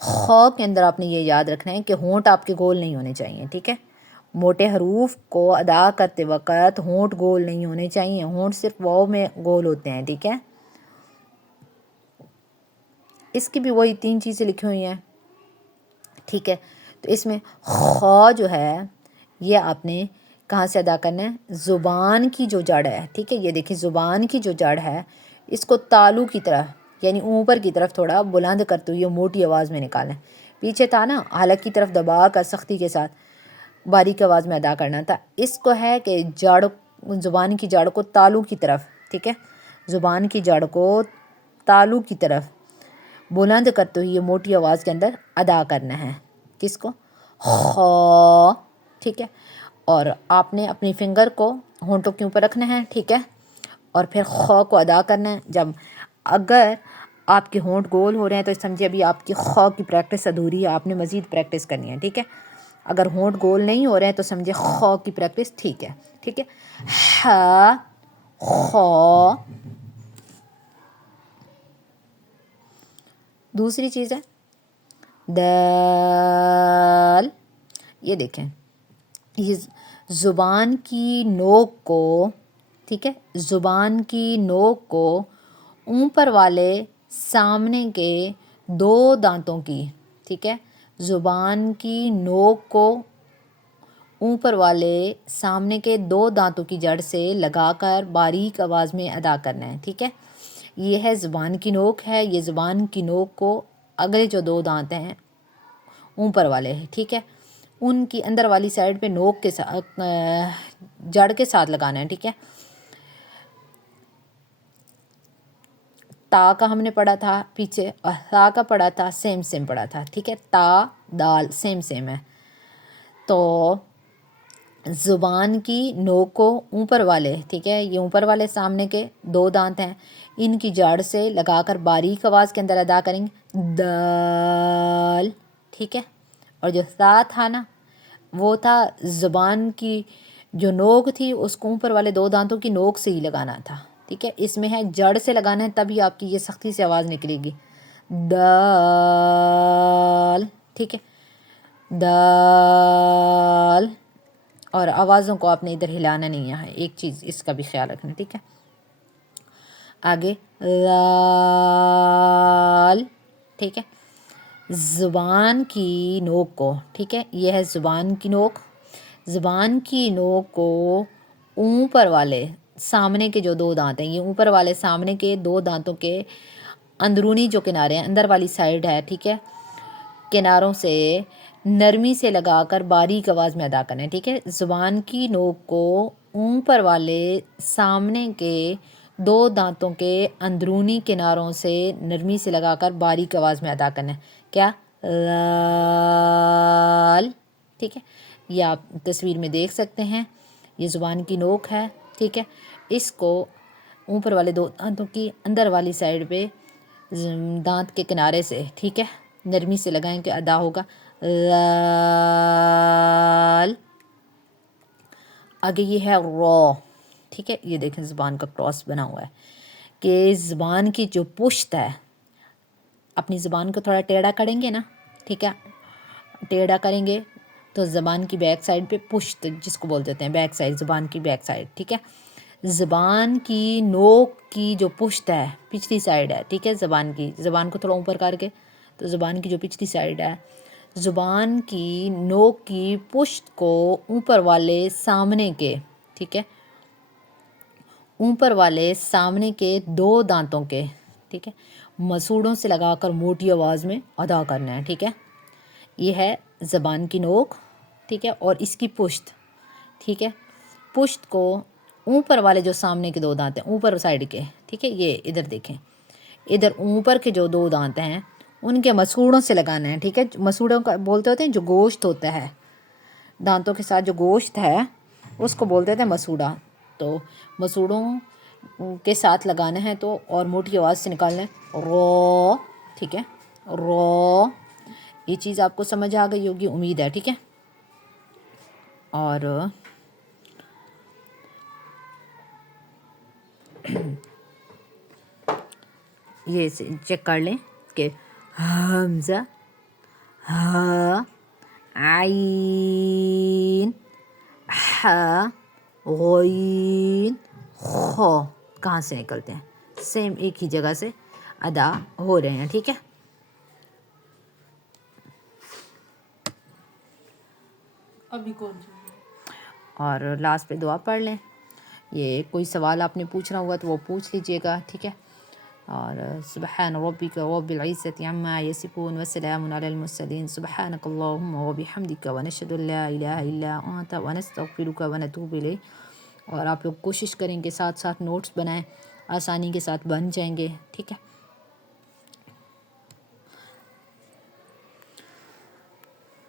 خو کے اندر آپ نے یہ یاد رکھنا ہے کہ ہونٹ آپ کے گول نہیں ہونے چاہیے، ٹھیک ہے۔ موٹے حروف کو ادا کرتے وقت ہونٹ گول نہیں ہونے چاہیے، ہونٹ صرف واو میں گول ہوتے ہیں، ٹھیک ہے۔ اس کی بھی وہی 3 چیزیں لکھی ہوئی ہیں، ٹھیک ہے۔ تو اس میں خو جو ہے یہ آپ نے کہاں سے ادا کرنا ہے، زبان کی جو جڑ ہے، ٹھیک ہے۔ یہ دیکھیں زبان کی جو جڑ ہے اس کو تالو کی طرف یعنی اوپر کی طرف تھوڑا بلند کرتے ہوئے موٹی آواز میں نکالنا ہے، پیچھے تھا نا حلق کی طرف دبا کر سختی کے ساتھ باریک آواز میں ادا کرنا تھا، اس کو ہے کہ جڑ، زبان کی جڑ کو تالو کی طرف، ٹھیک ہے، زبان کی جڑ کو تالو کی طرف بلند کرتے ہوئے یہ موٹی آواز کے اندر ادا کرنا ہے، کس کو، خو، ٹھیک ہے۔ اور آپ نے اپنی فنگر کو ہونٹوں کے اوپر رکھنا ہے، ٹھیک ہے، اور پھر خو کو ادا کرنا ہے۔ جب اگر آپ کے ہونٹ گول ہو رہے ہیں تو سمجھے ابھی آپ کی خو کی پریکٹس ادھوری ہے، آپ نے مزید پریکٹس کرنی ہے، ٹھیک ہے۔ اگر ہونٹ گول نہیں ہو رہے ہیں تو سمجھے خو کی پریکٹس ٹھیک ہے، ٹھیک ہے۔ ہا، خو۔ دوسری چیز ہے دال، یہ دیکھیں یہ زبان کی نوک کو، ٹھیک ہے، زبان کی نوک کو اوپر والے سامنے کے 2 دانتوں کی، ٹھیک ہے، زبان کی نوک کو اوپر والے سامنے کے 2 دانتوں کی جڑ سے لگا کر باریک آواز میں ادا کرنا ہے، ٹھیک ہے۔ یہ ہے زبان کی نوک ہے، یہ زبان کی نوک کو اگلے جو 2 دانت ہیں اوپر والے ہیں، ٹھیک ہے، ان کی اندر والی سائڈ پہ نوک کے ساتھ جڑ کے ساتھ لگانا ہے، ٹھیک ہے۔ تا کا ہم نے پڑھا تھا پیچھے اور تا کا پڑھا تھا، سیم پڑھا تھا، ٹھیک ہے، تا دال سیم ہے۔ تو زبان کی نوک کو اوپر والے، ٹھیک ہے، یہ اوپر والے سامنے کے 2 دانت ہیں، ان کی جڑ سے لگا کر باریک آواز کے اندر ادا کریں گے دال، ٹھیک ہے۔ اور جو تا تھا نا وہ تھا زبان کی جو نوک تھی اس کو اوپر والے 2 دانتوں کی نوک سے ہی لگانا تھا، ٹھیک ہے۔ اس میں ہے جڑ سے لگانا ہے تبھی آپ کی یہ سختی سے آواز نکلے گی، دال، ٹھیک ہے، دال۔ اور آوازوں کو آپ نے ادھر ہلانا نہیں ہے، ایک چیز اس کا بھی خیال رکھنا، ٹھیک ہے۔ آگے لال، ٹھیک ہے، زبان کی نوک کو، ٹھیک ہے، یہ ہے زبان کی نوک، زبان کی نوک کو اوپر والے سامنے کے جو 2 دانت ہیں، یہ اوپر والے سامنے کے 2 دانتوں کے اندرونی جو کنارے ہیں، اندر والی سائڈ ہے، ٹھیک ہے، کناروں سے نرمی سے لگا کر باریک آواز میں ادا کرنا ہے، ٹھیک ہے۔ زبان کی نوک کو اوپر والے سامنے کے 2 دانتوں کے اندرونی کناروں سے نرمی سے لگا کر باریک آواز میں ادا کرنا ہے، کیا، لال، ٹھیک ہے۔ یہ آپ تصویر میں دیکھ سکتے ہیں، یہ زبان کی نوک ہے، ٹھیک ہے، اس کو اوپر والے 2 دانتوں کی اندر والی سائڈ پہ دانت کے کنارے سے، ٹھیک ہے، نرمی سے لگائیں کہ ادا ہوگا لال۔ آگے یہ ہے رو، ٹھیک ہے، یہ دیکھیں زبان کا کراس بنا ہوا ہے کہ زبان کی جو پشت ہے، اپنی زبان کو تھوڑا ٹیڑھا کریں گے نا، ٹھیک ہے، ٹیڑھا کریں گے تو زبان کی بیک سائڈ پہ پشت جس کو بولتے ہیں بیک سائڈ، زبان کی بیک سائڈ، ٹھیک ہے، زبان کی نوک کی جو پشت ہے پچھلی سائڈ ہے، ٹھیک ہے، زبان کی، زبان کو تھوڑا اوپر کر کے تو زبان کی جو پچھلی سائڈ ہے، زبان کی نوک کی پشت کو اوپر والے سامنے کے، ٹھیک ہے، اوپر والے سامنے کے 2 دانتوں کے، ٹھیک ہے، مسوڑوں سے لگا کر موٹی آواز میں ادا کرنا ہے، ٹھیک ہے۔ یہ ہے زبان کی نوک، ٹھیک ہے، اور اس کی پشت، ٹھیک ہے، پشت کو اوپر والے جو سامنے کے 2 دانت ہیں اوپر سائڈ کے، ٹھیک ہے، یہ ادھر دیکھیں، ادھر اوپر کے جو 2 دانت ہیں ان کے مسوڑوں سے لگانا ہے، ٹھیک ہے۔ مسوڑوں کا بولتے ہوتے ہیں جو گوشت ہوتا ہے، دانتوں کے ساتھ جو گوشت ہے اس کو بولتے تھے مسوڑا، تو مسوڑوں کے ساتھ لگانا ہے تو، اور موٹی آواز سے نکالنا ہے رو، ٹھیک ہے، رو۔ یہ چیز آپ کو سمجھ آ گئی ہوگی امید ہے، ٹھیک ہے۔ اور یہ چیک کر لیں کہ حمزہ، ہا، عین، ح، غین، خ کہاں سے نکلتے ہیں، سیم ایک ہی جگہ سے ادا ہو رہے ہیں، ٹھیک ہے۔ ابھی کون سی؟ اور لاسٹ پہ دعا پڑھ لیں۔ یہ کوئی سوال آپ نے پوچھنا ہوا تو وہ پوچھ لیجئے گا، ٹھیک ہے۔ اور سبحان ربک رب العزت عما یصفون وسلام علی المرسلین سبحانک اللہم وبحمدک ونشہد ان لا الہ الا انت ونستغفرک ونتوب الیک۔ اور آپ لوگ کوشش کریں کہ ساتھ ساتھ نوٹس بنائیں، آسانی کے ساتھ بن جائیں گے، ٹھیک ہے۔